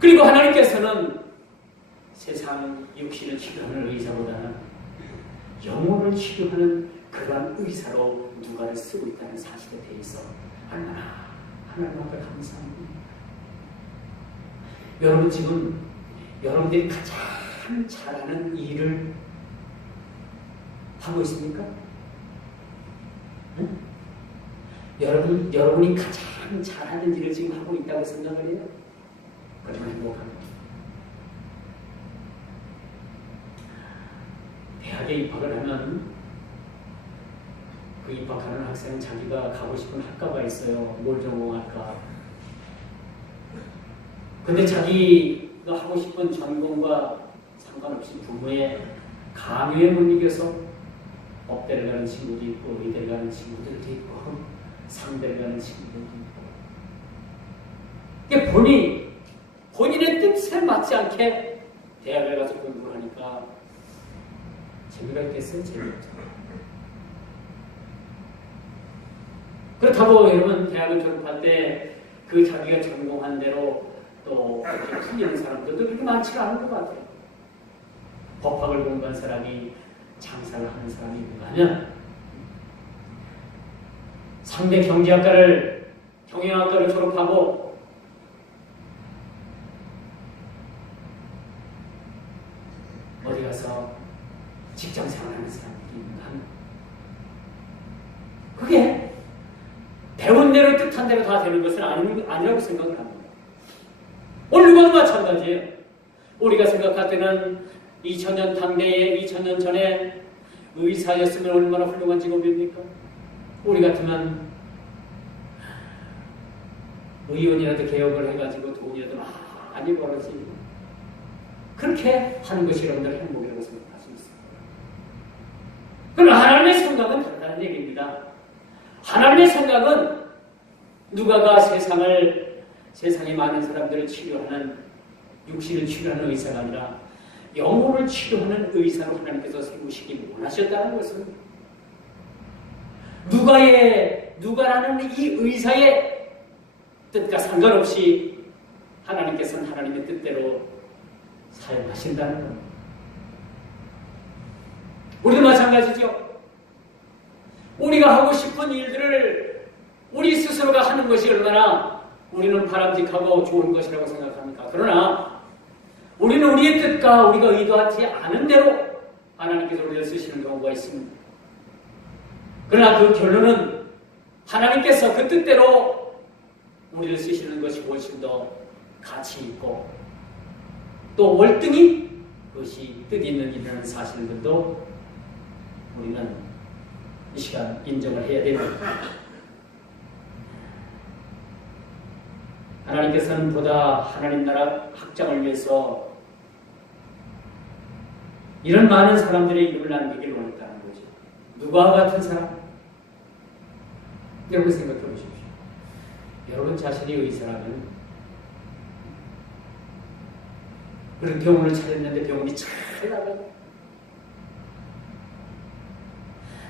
그리고 하나님께서는 세상 육신을 치료하는 의사보다는 영혼을 치료하는 그러한 의사로 누가를 쓰고 있다는 사실에 대해서 얼마나 하나님 앞에 감사합니다. 여러분 지금 여러분들이 가장 잘하는 일을 하고 있습니까? 응? 여러분이 가장 잘하는 일을 지금 하고 있다고 생각을 해요? 그러면 행복합니다. 대학에 입학을 하면 그 입학하는 학생은 자기가 가고 싶은 학과가 있어요. 뭘 전공할까? 근데 자기가 하고 싶은 전공과 상관없이 부모의 강요에 못 이겨서 업대를 가는 친구도 있고 의대를 가는 친구들도 있고 상대를 가는 친구들도 있고 이게 본인의 뜻에 맞지 않게 대학을 가서 공부를 하니까 재미가 있겠어요? 재미없잖아요. 그렇다고 여러분 대학을 졸업할 때 그 자기가 전공한 대로 또 이렇게 풀리는 사람들도 그렇게 많지가 않은 것 같아요. 법학을 공부한 사람이 장사를 하는 사람이 있는가 하면 상대 경영학과를 졸업하고 어디 가서 직장 생활하는 사람들이 있는가 하면 그게 배운 대로 뜻한 대로 다 되는 것은 아니라고 생각을 합니다. 오늘 누가도 마찬가지예요. 우리가 생각할 때는 2000년 당대에 2000년 전에 의사였으면 얼마나 훌륭한 직업입니까? 우리 같으면 의원이라도 개혁을 해가지고 돈이라도 많이 벌어지 그렇게 하는 것이 여러분들 행복이라고 생각할 수 있습니다. 그러나 하나님의 생각은 다르다는 얘기입니다. 하나님의 생각은 누가가 세상에 많은 사람들을 치료하는 육신을 치료하는 의사가 아니라 영혼을 치료하는 의사로 하나님께서 세우시기 원하셨다는 것은 누가라는 이 의사의 뜻과 상관없이 하나님께서는 하나님의 뜻대로 사용하신다는 겁니다. 우리도 마찬가지죠. 우리가 하고 싶은 일들을 우리 스스로가 하는 것이 얼마나 우리는 바람직하고 좋은 것이라고 생각합니까? 그러나 우리는 우리의 뜻과 우리가 의도하지 않은 대로 하나님께서 우리를 쓰시는 경우가 있습니다. 그러나 그 결론은 하나님께서 그 뜻대로 우리를 쓰시는 것이 훨씬 더 가치 있고 또 월등히 그것이 뜻 있는 일이라는 사실들도 우리는 이 시간 인정을 해야 됩니다. 하나님께서는 보다 하나님 나라 확장을 위해서 이런 많은 사람들의 이름을 남기기를 원했다는 거죠. 누구와 같은 사람? 여러분 생각해 보십시오. 여러분 자신이 의사라면 그런 병원을 차렸는데 병원이 잘 나가고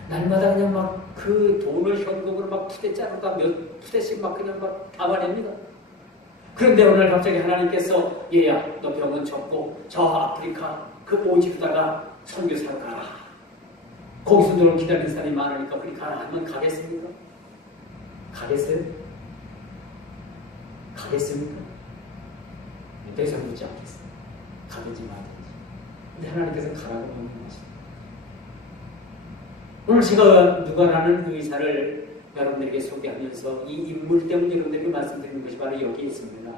날마다 그냥 막 그 돈을 현금으로 막 푸대짜리로 몇 푸대씩 막 그냥 막 담아냅니다. 그런데 오늘 갑자기 하나님께서 얘야 너 병원 접고 저 아프리카 그 오지로다가 선교사로 가라. 거기서 너를 기다리는 사람이 많으니까 그리 가라 하면 가겠습니까? 가겠어요? 가겠습니까? 더 이상 묻지 않겠어요. 가든지 말든지. 근데 하나님께서 가라고 명령하십니다. 오늘 제가 누가라는 의사를 여러분들에게 소개하면서 이 인물 때문에 여러분들에게 말씀드리는 것이 바로 여기에 있습니다.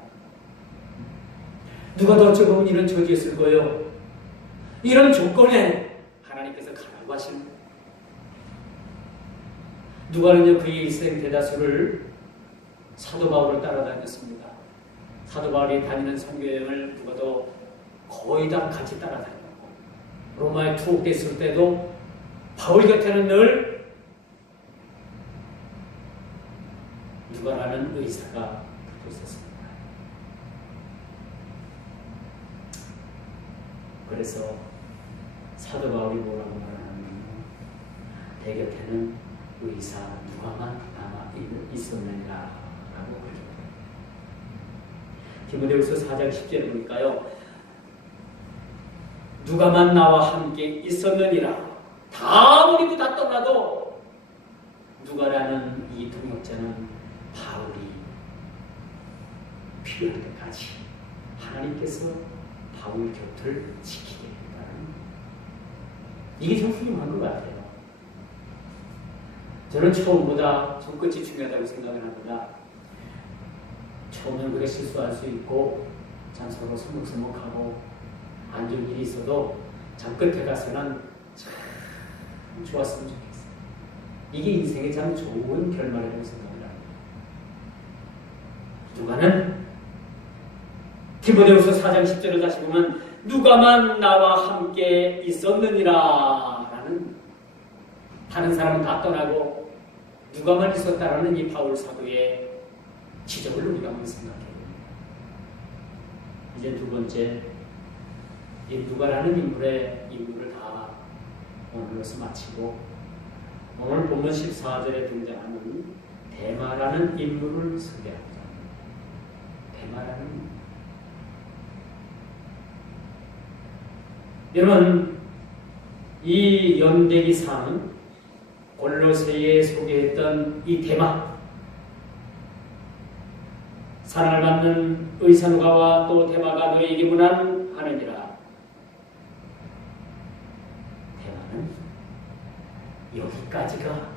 누가도 어찌 보면 이런 처지였을 거예요. 이런 조건에 하나님께서 가라고 하십니다. 누가는요 그의 일생 대다수를 사도 바울을 따라다녔습니다. 사도 바울이 다니는 선교여행을 누가도 거의 다 같이 따라다녔고 로마에 투옥됐을 때도 바울 곁에는 늘 누가라는 의사가 붙어 있었습니다. 그래서 사도 바울이 뭐라고 말하냐면 내 곁에는 의사 누가만 남아 있었느니라 라고 그러죠. 디모데후서 4장 10절에 보니까요 누가만 나와 함께 있었느니라. 다 우리도 다 떠나도 누가라는 이 동역자는 바울이 필요할 때까지 하나님께서 바울 곁을 지키게 했다는 이게 참 훌륭한 것 같아요. 저는 처음보다 손끝이 중요하다고 생각을 합니다. 처음에는 그게 실수할 수 있고 참 서로 서먹서먹하고 안 좋은 일이 있어도 참 끝에 가서는 참 좋았으면 좋겠어요. 이게 인생의 참 좋은 결말이라고 생각을 합니다. 누가는 디모데후서 4장 10절을 다시 보면 누가만 나와 함께 있었느니라 라는 다른 사람은 다 떠나고 누가만 있었다라는 이 바울 사도의 지적을 우리가 한번 생각해 봅니다. 이제 두 번째 이 누가라는 인물을 다 오늘로서 마치고 오늘 본문 14절에 등장하는 데마라는 인물을 소개합니다. 데마라는 인물. 여러분 이 연대기상 골로새에 소개했던 이 데마 사랑을 받는 의사 누가와 또 데마가 너에게 문안하느니라. 여기까지가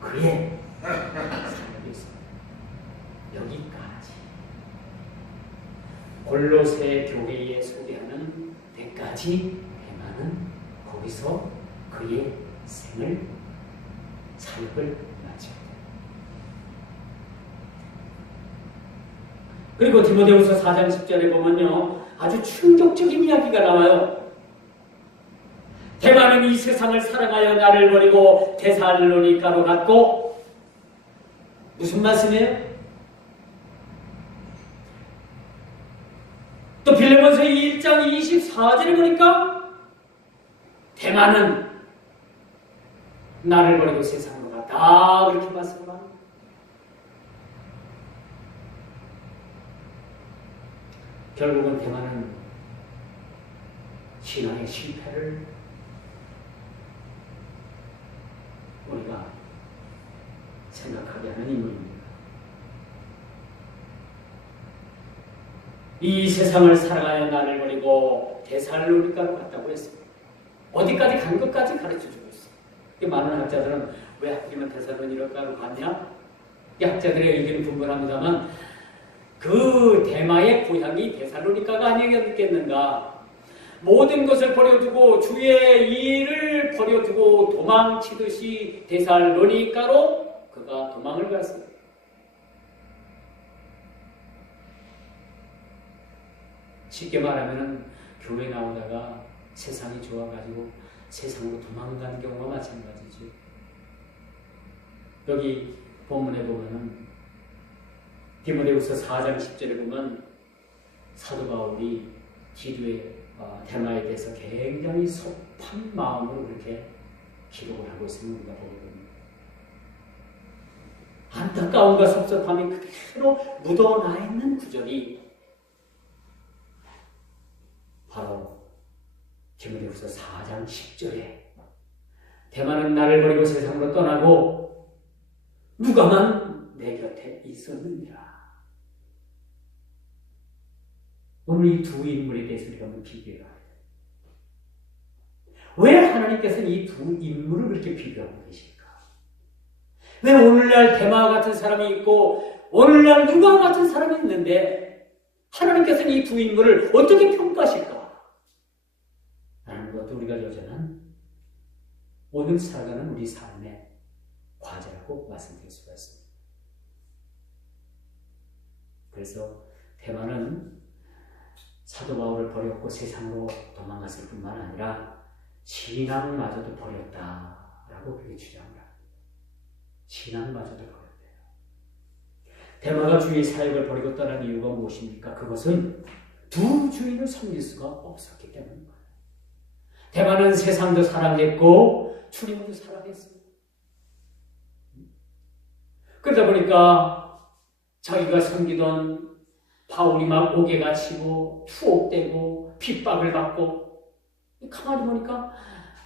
그의 사역이었습니다. 여기까지 골로새 교회에 소개하는 데까지 데마는 거기서 그의 생을 사역을 마칩니다. 그리고 디모데후서 4장 10절에 보면요 아주 충격적인 이야기가 나와요. 데마는 이 세상을 사랑하여 나를 버리고 데살로니가로 갔고 무슨 말씀이에요? 또 빌레몬서 1장 24절에 보니까 데마는 나를 버리고 세상으로 갔다 그렇게 말씀을 합니다. 결국은 데마는 신앙의 실패를 우리가 생각하게 하는 인물입니다. 이 세상을 사랑하여 나를 버리고 데살로니가로 갔다고 했습니다. 어디까지 간 것까지 가르쳐주고 있어요. 많은 학자들은 왜 하필이면 데살로니가로 갔냐? 이 학자들의 의견은 분분합니다만 그 데마의 고향이 데살로니가가 아니었겠는가? 모든 것을 버려두고 주의 일을 버려두고 도망치듯이 데살로니가로 그가 도망을 갔습니다. 쉽게 말하면 교회 나오다가 세상이 좋아가지고 세상으로 도망가는 경우가 마찬가지죠. 여기 본문에 보면은 디모데후서 4장 10절에 보면 사도 바울이 기도에 대마에 대해서 굉장히 섭한 마음으로 그렇게 기록을 하고 있음을 우리가 보게 됩니다. 안타까움과 섭섭함이 그대로 묻어나 있는 구절이 바로 디모데후서 4장 10절에 대만은 나를 버리고 세상으로 떠나고 누가만 내 곁에 있었느니라. 오늘 이 두 인물에 대해서 우리가 한번 비교해야 합니다. 왜 하나님께서는 이 두 인물을 그렇게 비교하고 계실까? 왜 오늘날 대마와 같은 사람이 있고 오늘날 누가와 같은 사람이 있는데 하나님께서는 이 두 인물을 어떻게 평가하실까? 라는 것도 우리가 여전한 오늘 살아가는 우리 삶의 과제라고 말씀드릴 수가 있습니다. 그래서 대마는 사도 바울을 버렸고 세상으로 도망갔을 뿐만 아니라 신앙마저도 버렸다라고 그렇게 주장을 합니다. 신앙마저도 버렸대요. 대마가 주의 사역을 버리고 떠난 이유가 무엇입니까? 그것은 두 주인을 섬길 수가 없었기 때문입니다. 대마는 세상도 사랑했고 주님도 사랑했습니다. 그러다 보니까 자기가 섬기던 바울이 막 옥에 갇히고 투옥되고 핍박을 받고 가만히 보니까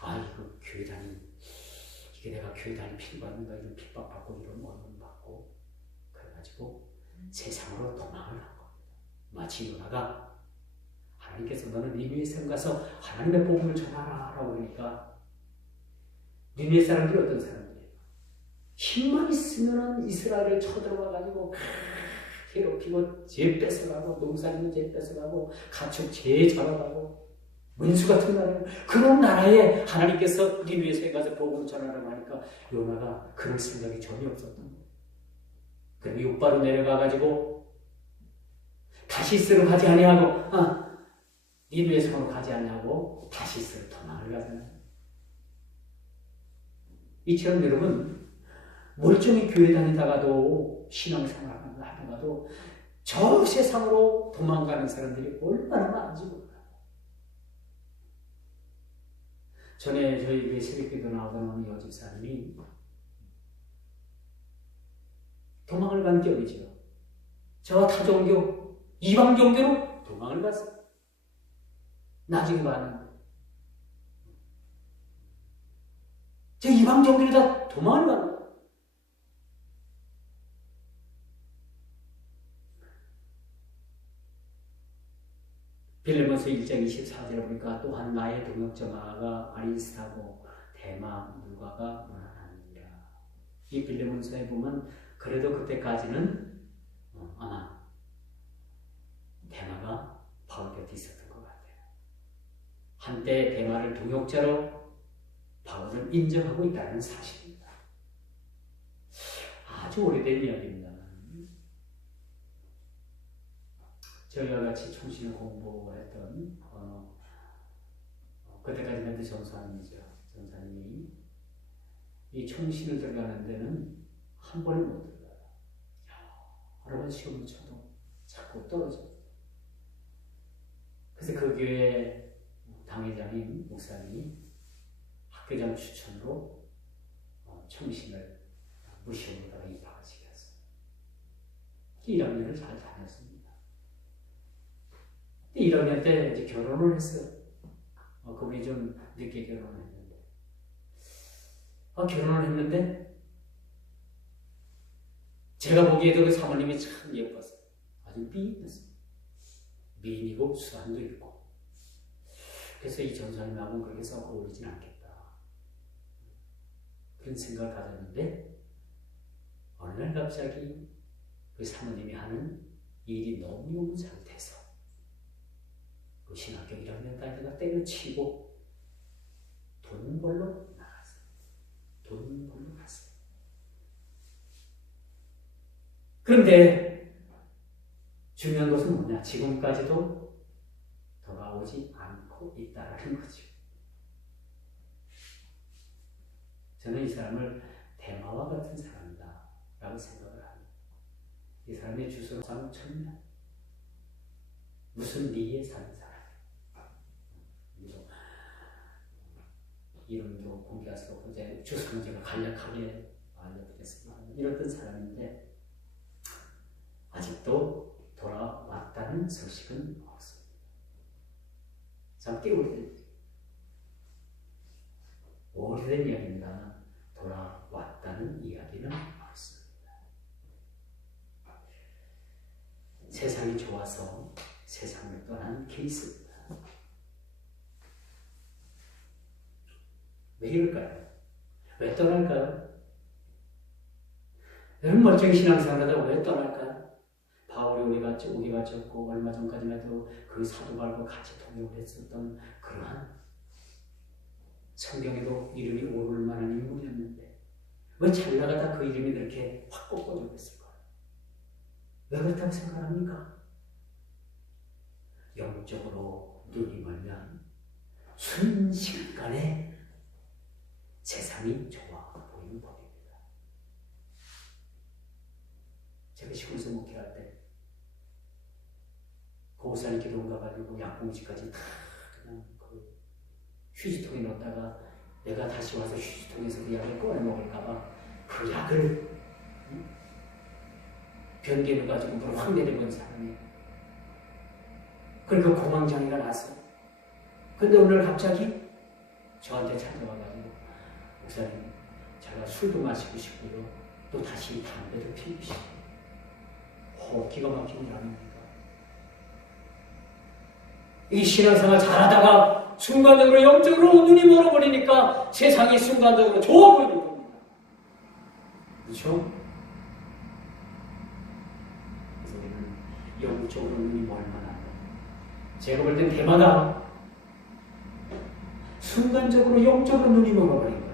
이거 교회 이게 내가 교회 다닐 필요가 있는가 이런 핍박받고 이런 어려움 받고 그래가지고 세상으로 도망을 한 겁니다. 마치 요나가 하나님께서 너는 니느웨 성 가서 하나님의 복음을 전하라 라고 그러니까 니느웨 사람들이 어떤 사람들이에요? 힘만 있으면 이스라엘을 쳐들어와가지고 괴롭히고 재 뺏어가고 농사짓는 재 뺏어가고 가축 재 잡아가고 원수 같은 나라예요. 그런 나라에 하나님께서 니느웨에 가서 복음을 전하라고 하니까 요나가 그럴 생각이 전혀 없었던 거예요. 그럼 욕바로 내려가가지고 다시스로 가지 아니하고 니느웨 성으로 가지 아니하고 다시스로 도망을 가잖아요. 이처럼 여러분 멀쩡히 교회 다니다가도 신앙생활 하다가도 저 세상으로 도망가는 사람들이 얼마나 많은지 몰라요. 전에 저희 교회 새벽기도 나오던 어느 여집사님이 도망을 간 격이죠. 저와 타종교, 이방종교로 도망을 갔어요. 나중에 봤는데 저 이방종교를 다 도망을 갔어요. 빌레몬서 1장 24절에 보니까 또한 나의 동역자 마가 아리스타고 대마 누가가 무난하니라. 이 빌레몬서에 보면 그래도 그때까지는 아마 대마가 바울 곁에 있었던 것 같아요. 한때 대마를 동역자로 바울은 인정하고 있다는 사실입니다. 아주 오래된 이야기입니다. 저희와 같이 총신을 공부했던 그때까지는 그 전사님이죠. 전사님이 이 총신을 들어가는 데는 한 번에 못 들어가요. 여러 번 시험을 쳐도 자꾸 떨어져요. 그래서 그 교회 당회장인 목사님이 학교장 추천으로 총신을 무시험으로다가 입학을 시켰어요. 1학년을 잘 다녔습니다. 1학년 때 이제 결혼을 했어요. 그분이 좀 늦게 결혼을 했는데. 결혼을 했는데, 제가 보기에도 그 사모님이 참 예뻤어요. 아주 미인했어요. 미인이고 수단도 있고. 그래서 이 전사님하고는 그렇게 썩 어울리진 않겠다. 그런 생각을 가졌는데, 어느 날 갑자기 그 사모님이 하는 일이 너무너무 잘돼서 그 신학교 1학년 딸내가 때려치고 돈 벌러 나갔어요. 돈 벌러 갔어요. 그런데 중요한 것은 뭐냐? 지금까지도 나오지 않고 있다는 거죠. 저는 이 사람을 대마와 같은 사람이다 라고 생각을 합니다. 이 사람의 주소는 천년, 무슨 리에 사는 사람, 이름도 공개할 수 없고 제 주소는 제가 간략하게 알려드렸습니다. 이랬던 사람인데 아직도 돌아왔다는 소식은 없습니다. 참 꽤 오래된 이야기입니다. 돌아왔다는 이야기는 없습니다. 세상이 좋아서 세상을 떠난 케이스입니다. 왜 이럴까요? 왜 떠날까요? 여러분 멀쩡히 신앙생활하다가 왜 떠날까요? 바울이 우리가 졌고 얼마 전까지만 해도 그 사도 바울과 같이 통역을 했었던 그러한 성경에도 이름이 오를 만한 인물이었는데 왜 잘 나가다 그 이름이 그렇게 확 꺾어져 버렸을까요? 왜 그렇다고 생각합니까? 영적으로 눈이 멀면 순식간에 세상이 좋아 보이는 법입니다. 제가 시골에서 목회할 때 고산이 기도원 가가지고 약봉지까지 다 그냥 그 휴지통에 넣었다가 내가 다시 와서 휴지통에서 그 약을 꺼내 먹을까봐 그 약을 변기를 가지고 물을 확 내려본 사람이 그러니까 공황장애가 났어. 근데 오늘 갑자기 저한테 찾아와가지고 목사님 제가 술도 마시고 싶고요 또 다시 담배도 피우고 싶고 기가 막힌 줄 아닙니까? 이 신앙생활 잘하다가 순간적으로 영적으로 눈이 멀어버리니까 세상이 순간적으로 좋아 보이는 겁니다. 그렇죠? 그래서 우리는 영적으로 눈이 멀만한 제가 볼 땐 대마다 순간적으로 영적으로 눈이 멀어버린 거예요.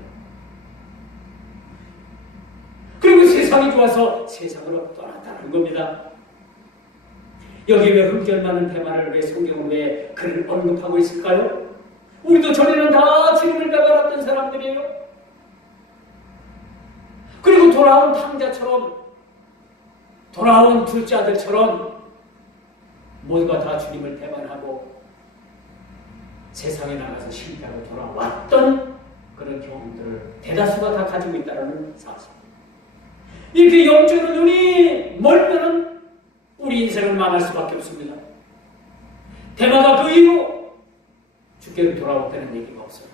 그리고 세상이 좋아서 세상으로 떠났다는 겁니다. 여기 왜 흠결 많은 대마를 왜 성경은 왜 그를 언급하고 있을까요? 우리도 전에는 다 주님을 배반했던 사람들이에요. 그리고 돌아온 탕자처럼 돌아온 둘째 아들처럼 모두가 다 주님을 배반하고 세상에 나가서 실패하고 돌아왔던 그런 경험들을 대다수가 다 가지고 있다는 사실입니다. 이렇게 영적으로 눈이 멀면 우리 인생은 망할 수밖에 없습니다. 대마가 그 이후 주께로 돌아왔다는 얘기가 없어요.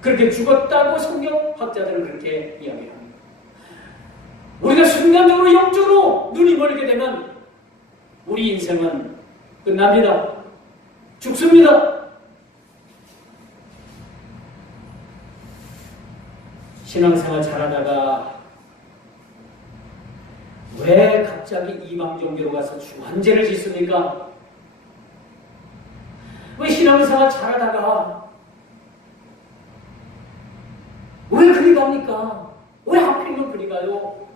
그렇게 죽었다고 성경학자들은 그렇게 이야기합니다. 우리가 순간적으로 영적으로 눈이 멀게 되면 우리 인생은 끝납니다. 죽습니다. 신앙생활 잘하다가 왜 갑자기 이방 종교로 가서 중환제를 짓습니까? 왜 신앙생활 잘하다가 왜 그리 갑니까? 왜 하필이면 그리 가요?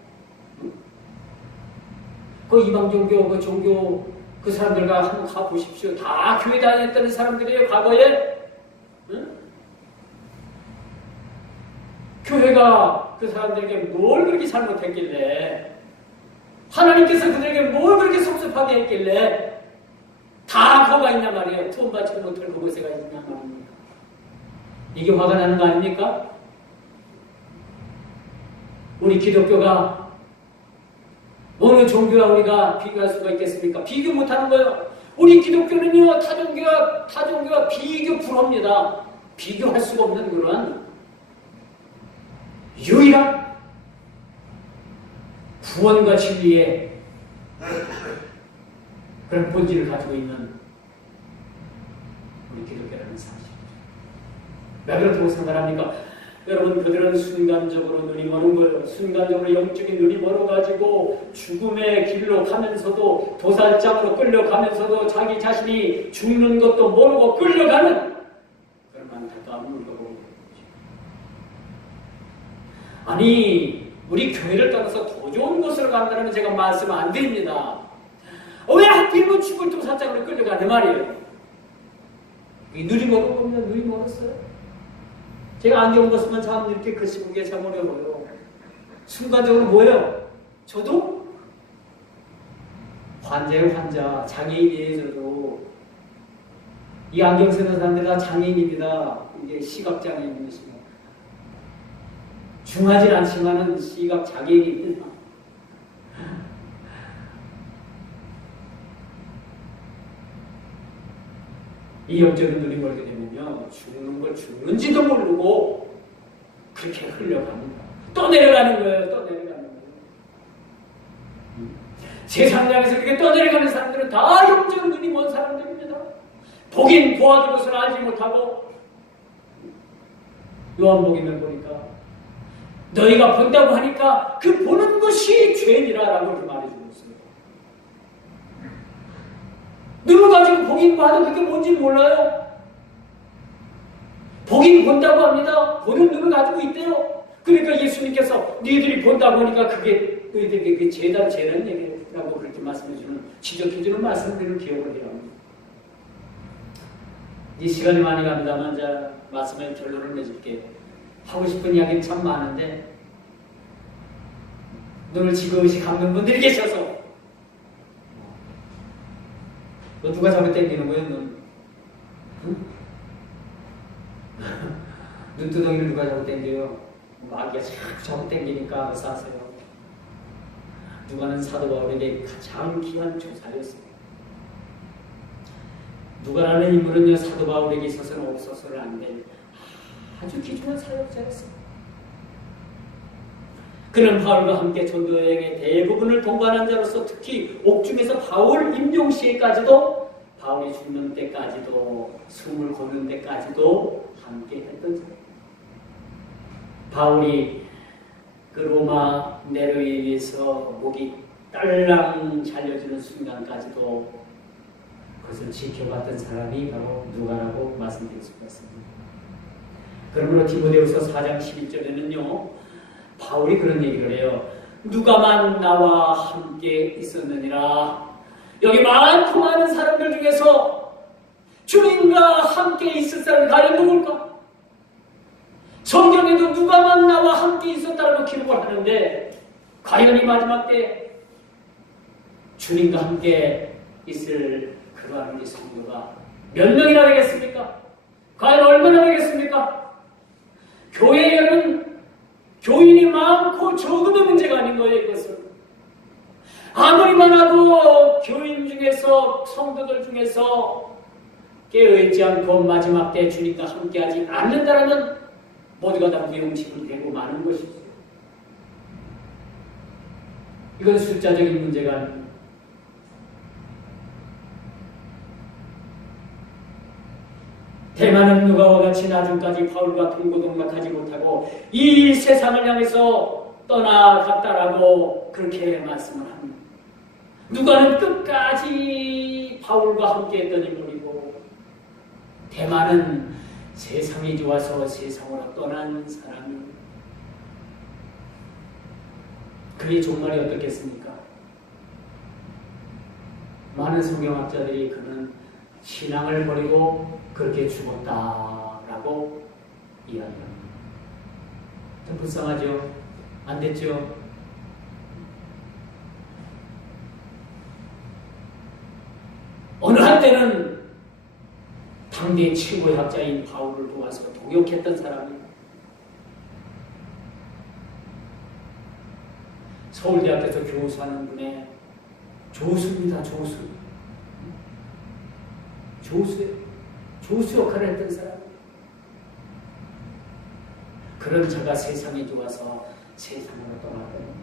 그 이방 종교, 그 종교 그 사람들과 한번 가보십시오. 다 교회 다녔다는 사람들이에요, 과거에. 응? 교회가 그 사람들에게 뭘 그렇게 잘못했길래 하나님께서 그들에게 뭘 그렇게 섭섭하게 했길래 다 거가 있냔 말이에요. 투혼 받지 못할 그곳에가 있냔 말입니까? 이게 화가 나는 거 아닙니까? 우리 기독교가 어느 종교와 우리가 비교할 수가 있겠습니까? 비교 못하는 거예요. 우리 기독교는요, 타종교와 비교 불허입니다. 비교할 수가 없는 그런 유일한 구원과 진리의 그런 본질을 가지고 있는 우리 기독교라는 사실이죠. 왜 그렇다고 생각합니까? 여러분, 그들은 순간적으로 눈이 머는 거예요. 순간적으로 영적인 눈이 멀어가지고 죽음의 길로 가면서도 도살장으로 끌려가면서도 자기 자신이 죽는 것도 모르고 끌려가는 그런 안타까움을 겪어보는 거죠. 아니, 우리 교회를 떠나서 더 좋은 곳으로 간다면 제가 말씀 안 드립니다. 왜 하필이면 죽을 도살장으로 끌려가냐 말이에요. 눈이 멀어보면 눈이 멀었어요. 제가 안경 벗으면 참 이렇게 글씨 보기에 참 어려워요. 순간적으로 뭐예요? 저도 환자예요, 환자. 장애인이에요, 저도. 이 안경 쓰는 사람들 다 장애인입니다. 이게 시각장애인이시고. 중하진 않지만은 시각장애인입니다. 이 영적인 눈이 멀게 되면요, 죽는 걸 죽는지도 모르고 그렇게 흘려갑니다. 또 내려가는 거예요, 또 내려가는 거예요. 세상장에서 이렇게 떠내려가는 사람들은 다 영적인 눈이 먼 사람들입니다. 보긴 보아도 것을 알지 못하고, 요한복음을 보니까 너희가 본다고 하니까 그 보는 것이 죄니라라고 이렇게 말해주고 있어요. 눈을 가지고 보긴 봐도 그게 뭔지 몰라요. 보긴 본다고 합니다. 보는 눈을 가지고 있대요. 그러니까 예수님께서 너희들이 본다고 하니까 그게 너희들에게 죄란 얘기라고 그렇게 말씀해주는, 지적해주는 말씀들을 기억을 해야 합니다. 이 시간이 많이 갑니다만 자 말씀의 결론을 내줄게요. 하고 싶은 이야기는 참 많은데 눈을 지그시 감는 분들이 계셔서 너 누가 잡아 당기는 거예요? 눈? 응? 눈두덩이를 누가 잡아 당겨요? 마귀가 자꾸 잡아 당기니까 어서 하세요. 누가는 사도 바울에게 가장 귀한 조사였습니다. 누가라는 인물은요, 사도 바울에게 있어서는 없어서는 안 될 아주 귀중한 사역자였습니다. 그는 바울과 함께 전도 여행의 대부분을 동반한 자로서 특히 옥중에서 바울 임종 시에까지도, 바울이 죽는 때까지도, 숨을 거는 때까지도 함께 했던 자입니다. 바울이 그 로마 네로에 의해서 목이 딸랑 잘려지는 순간까지도 그것을 지켜봤던 사람이 바로 누가라고 말씀드릴 수가 있습니다. 그러므로 디모데후서 4장 11절에는요, 바울이 그런 얘기를 해요. 누가만 나와 함께 있었느니라. 여기 많고 많은 사람들 중에서 주님과 함께 있을 사람이 과연 누굴까? 성경에도 누가만 나와 함께 있었다고 기록을 하는데, 과연 이 마지막 때 주님과 함께 있을 그러한 우리 성도가 몇 명이나 되겠습니까? 과연 얼마나 되겠습니까? 교회에는 교인이 많고 적음의 문제가 아닌 거예요. 이것은 아무리 많아도 교인 중에서, 성도들 중에서 깨어있지 않고 마지막 때 주님과 함께하지 않는다라면 모두가 다 무용지물 되고 마는 것이죠. 이건 숫자적인 문제가 아닙니다. 대만은 누가와 같이 나중까지 바울과 동고동락하지 못하고 이 세상을 향해서 떠나갔다라고 그렇게 말씀을 합니다. 누가는 끝까지 바울과 함께 했던 인물이고, 대만은 세상이 좋아서 세상으로 떠난 사람입니다. 그의 종말이 어떻겠습니까? 많은 성경학자들이 그는 신앙을 버리고 그렇게 죽었다라고 이야기합니다. 좀 불쌍하죠? 안 됐죠? 어느 한때는 당대 최고의 학자인 바울을 도와서 동역했던 사람입니다. 서울대학교에서 교수하는 분의 조수입니다. 조수 역할을 했던 사람. 그런 자가 세상에 좋아서 세상으로 떠나고,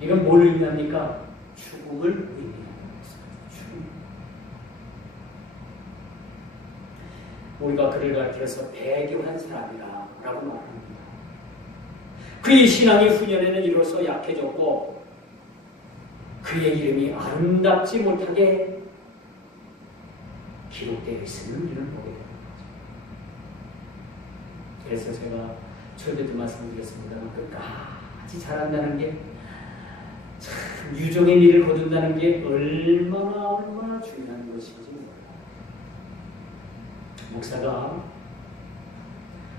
이건 뭘 의미합니까? 죽음을 의미하는 것입니다. 죽음. 우리가 그를 가르쳐서 배교한 사람이라고 말합니다. 그의 신앙이 후년에는 이로써 약해졌고 그의 이름이 아름답지 못하게 기록되어 있음을 우리는 보게 됩니다. 그래서 제가 처음에도 말씀드렸습니다만 끝까지 잘한다는 게 참 유종의 미를 거둔다는 게 얼마나 중요한 것인지 몰라요. 목사가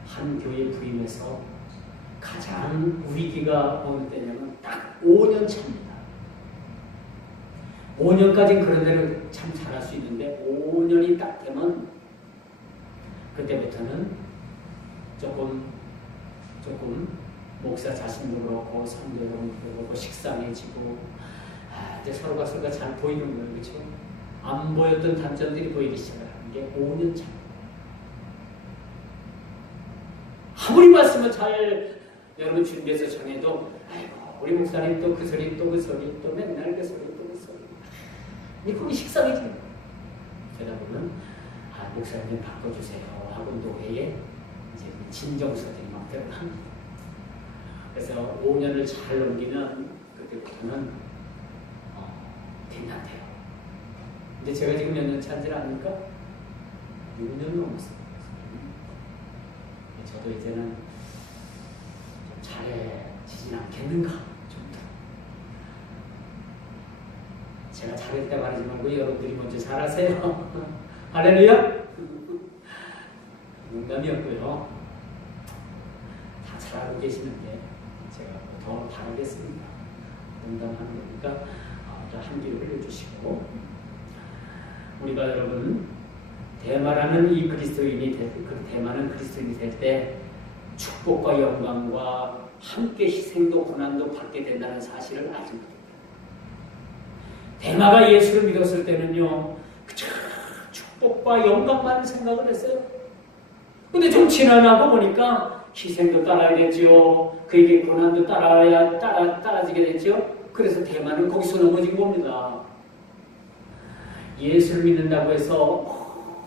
한 교회 부임해서 가장 위기가 어느 때냐면 딱 5년 차입니다. 5년까지는 그런 대로 참 잘할 수 있는데 5년이 딱 되면 그때부터는 조금 목사 자신도 그렇고 성도도 그렇고 식상해지고 이제 서로가 잘 보이는 거예요. 그렇죠? 안 보였던 단점들이 보이기 시작하는 게 5년 차. 아무리 말씀을 잘 여러분 준비해서 전해도 아이고 우리 목사님 또 그 소리 또 그 소리 또 맨날 그 소리 또 그 소리 그게 식상해지는 거예요. 그러다 보면 목사님 바꿔주세요 하고 노예에 이제 진정서들이 막 들어갑니다. 그래서 5년을 잘 넘기면 그때부터는 괜찮대요. 근데 제가 지금 몇 년 차인지 아닙니까? 6년 넘었어요. 저도 이제는 좀 잘해지진 않겠는가 좀 더. 제가 잘할 때 말하지 말고 여러분들이 먼저 잘하세요. 할렐루야. 농담이었고요. 다 잘하고 계시는데 제가 더 바라겠습니다. 농담하는 거니까 한 귀를 흘려주시고 우리가 여러분 대마라는 이 그리스도인이 대마는 그리스도인이 될 때 축복과 영광과 함께 희생도 고난도 받게 된다는 사실을 알지 못합니다. 대마가 예수를 믿었을 때는요 축복과 영광만 생각을 했어요. 근데 좀 지나고 보니까 희생도 따라야 되죠. 그에게 고난도 따라지게 되죠. 그래서 대마는 거기서 넘어진 겁니다. 예수를 믿는다고 해서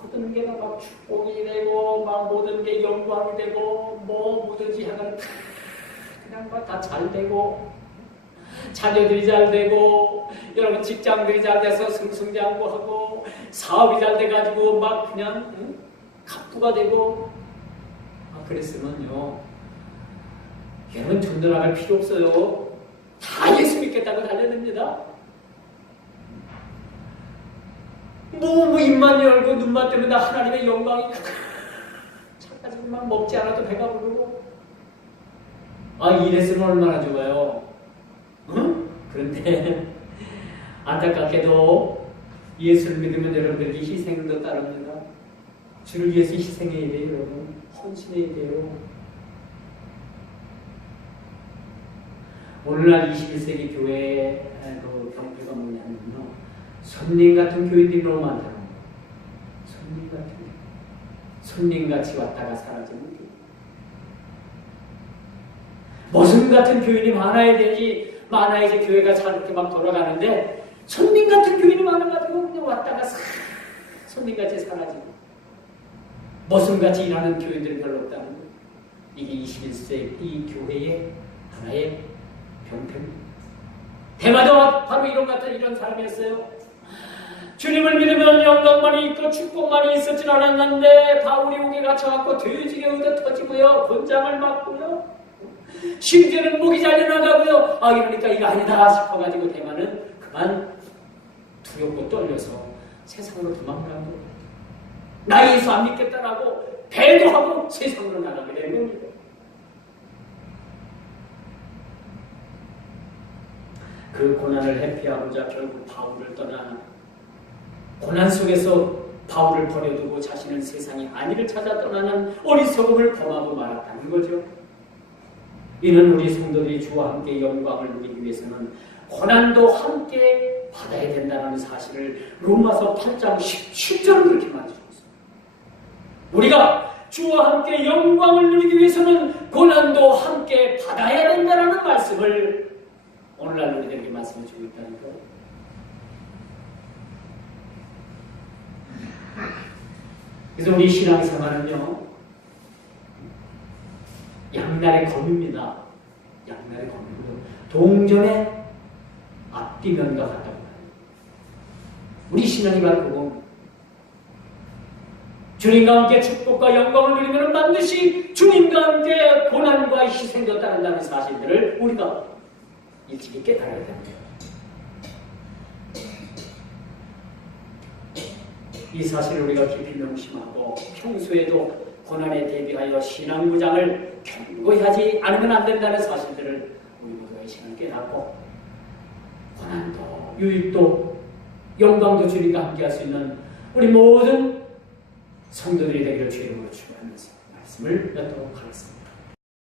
모든 게 막 축복이 되고 막 모든 게 영광이 되고 뭐 뭐든지 하면 그냥 막 다 잘 되고 자녀들이 잘 되고 여러분 직장들이 잘 돼서 승승장구하고 사업이 잘 돼가지고 막 그냥 갑부가 되고 그랬으면요 여러분 전도 나갈 필요 없어요. 다 예수 믿겠다고 달려듭니다. 뭐 입만 열고 눈만 뜨면 다 하나님의 영광이 차가지고 막 먹지 않아도 배가 부르고 이랬으면 얼마나 좋아요. 응? 그런데 안타깝게도 예수를 믿으면 여러분들에게 희생도 따릅니다. 주를 위해서 희생해야 돼요. 여러분 헌신해야 돼요. 오늘날 21세기 교회의 그 병폐가 뭐냐면요 손님 같은 교인들이 너무 많다는 거예요. 손님같이 왔다가 사라지는 교회. 모순 같은 교인이 많아야지 교회가 잘 이렇게 막 돌아가는데 손님 같은 교인이 많아가지고 그냥 왔다가 손님같이 사라지고 모순같이 일하는 교인들이 별로 없다는 거예요. 이게 21세기 교회의 하나의 병폐입니다. 대마도 바로 이런 사람이었어요. 주님을 믿으면 영광만이 있고 축복만이 있었진 않았는데 바울이 옥에 갇혀갖고 돼지가 의대 터지고요. 권장을 맞고요. 심지어는 목이 잘려나가고요. 그러니까 이거 아니다 싶어가지고 대마는 그만 두렵고 떨려서 세상으로 도망을 한 거예요. 나 예수 안 믿겠다라고 배도하고 세상으로 나가게 된 겁니다. 그 고난을 회피하고자 결국 바울을 떠나 고난 속에서 바울을 버려두고 자신은 세상이 아니를 찾아 떠나는 어리석음을 범하고 말았다는 거죠. 이는 우리 성도들이 주와 함께 영광을 누리기 위해서는 고난도 함께 받아야 된다는 사실을 로마서 8장 17절은 그렇게 말해주고 있습니다. 우리가 주와 함께 영광을 누리기 위해서는 고난도 함께 받아야 된다는 말씀을 오늘날 우리들에게 말씀해 주고 있다는 거예요. 그래서 우리 신앙생활은요 양날의 검입니다. 양날의 검이고요. 동전의 앞뒤면과 같다고 합니다. 우리 신앙이 바로 그겁니다. 주님과 함께 축복과 영광을 누리면 반드시 주님과 함께 고난과 희생도 따른다는 사실들을 우리가 일찍이 깨달아야 됩니다. 이 사실을 우리가 깊이 명심하고 평소에도 고난에 대비하여 신앙무장을 견고히 하지 않으면 안 된다는 사실들을 우리 모두가 이 시간에 깨닫고 고난도 유익도 영광도 주님과 함께 할 수 있는 우리 모든 성도들이 되기를 주의 이름으로 축원하면서 말씀을 맺도록 하겠습니다.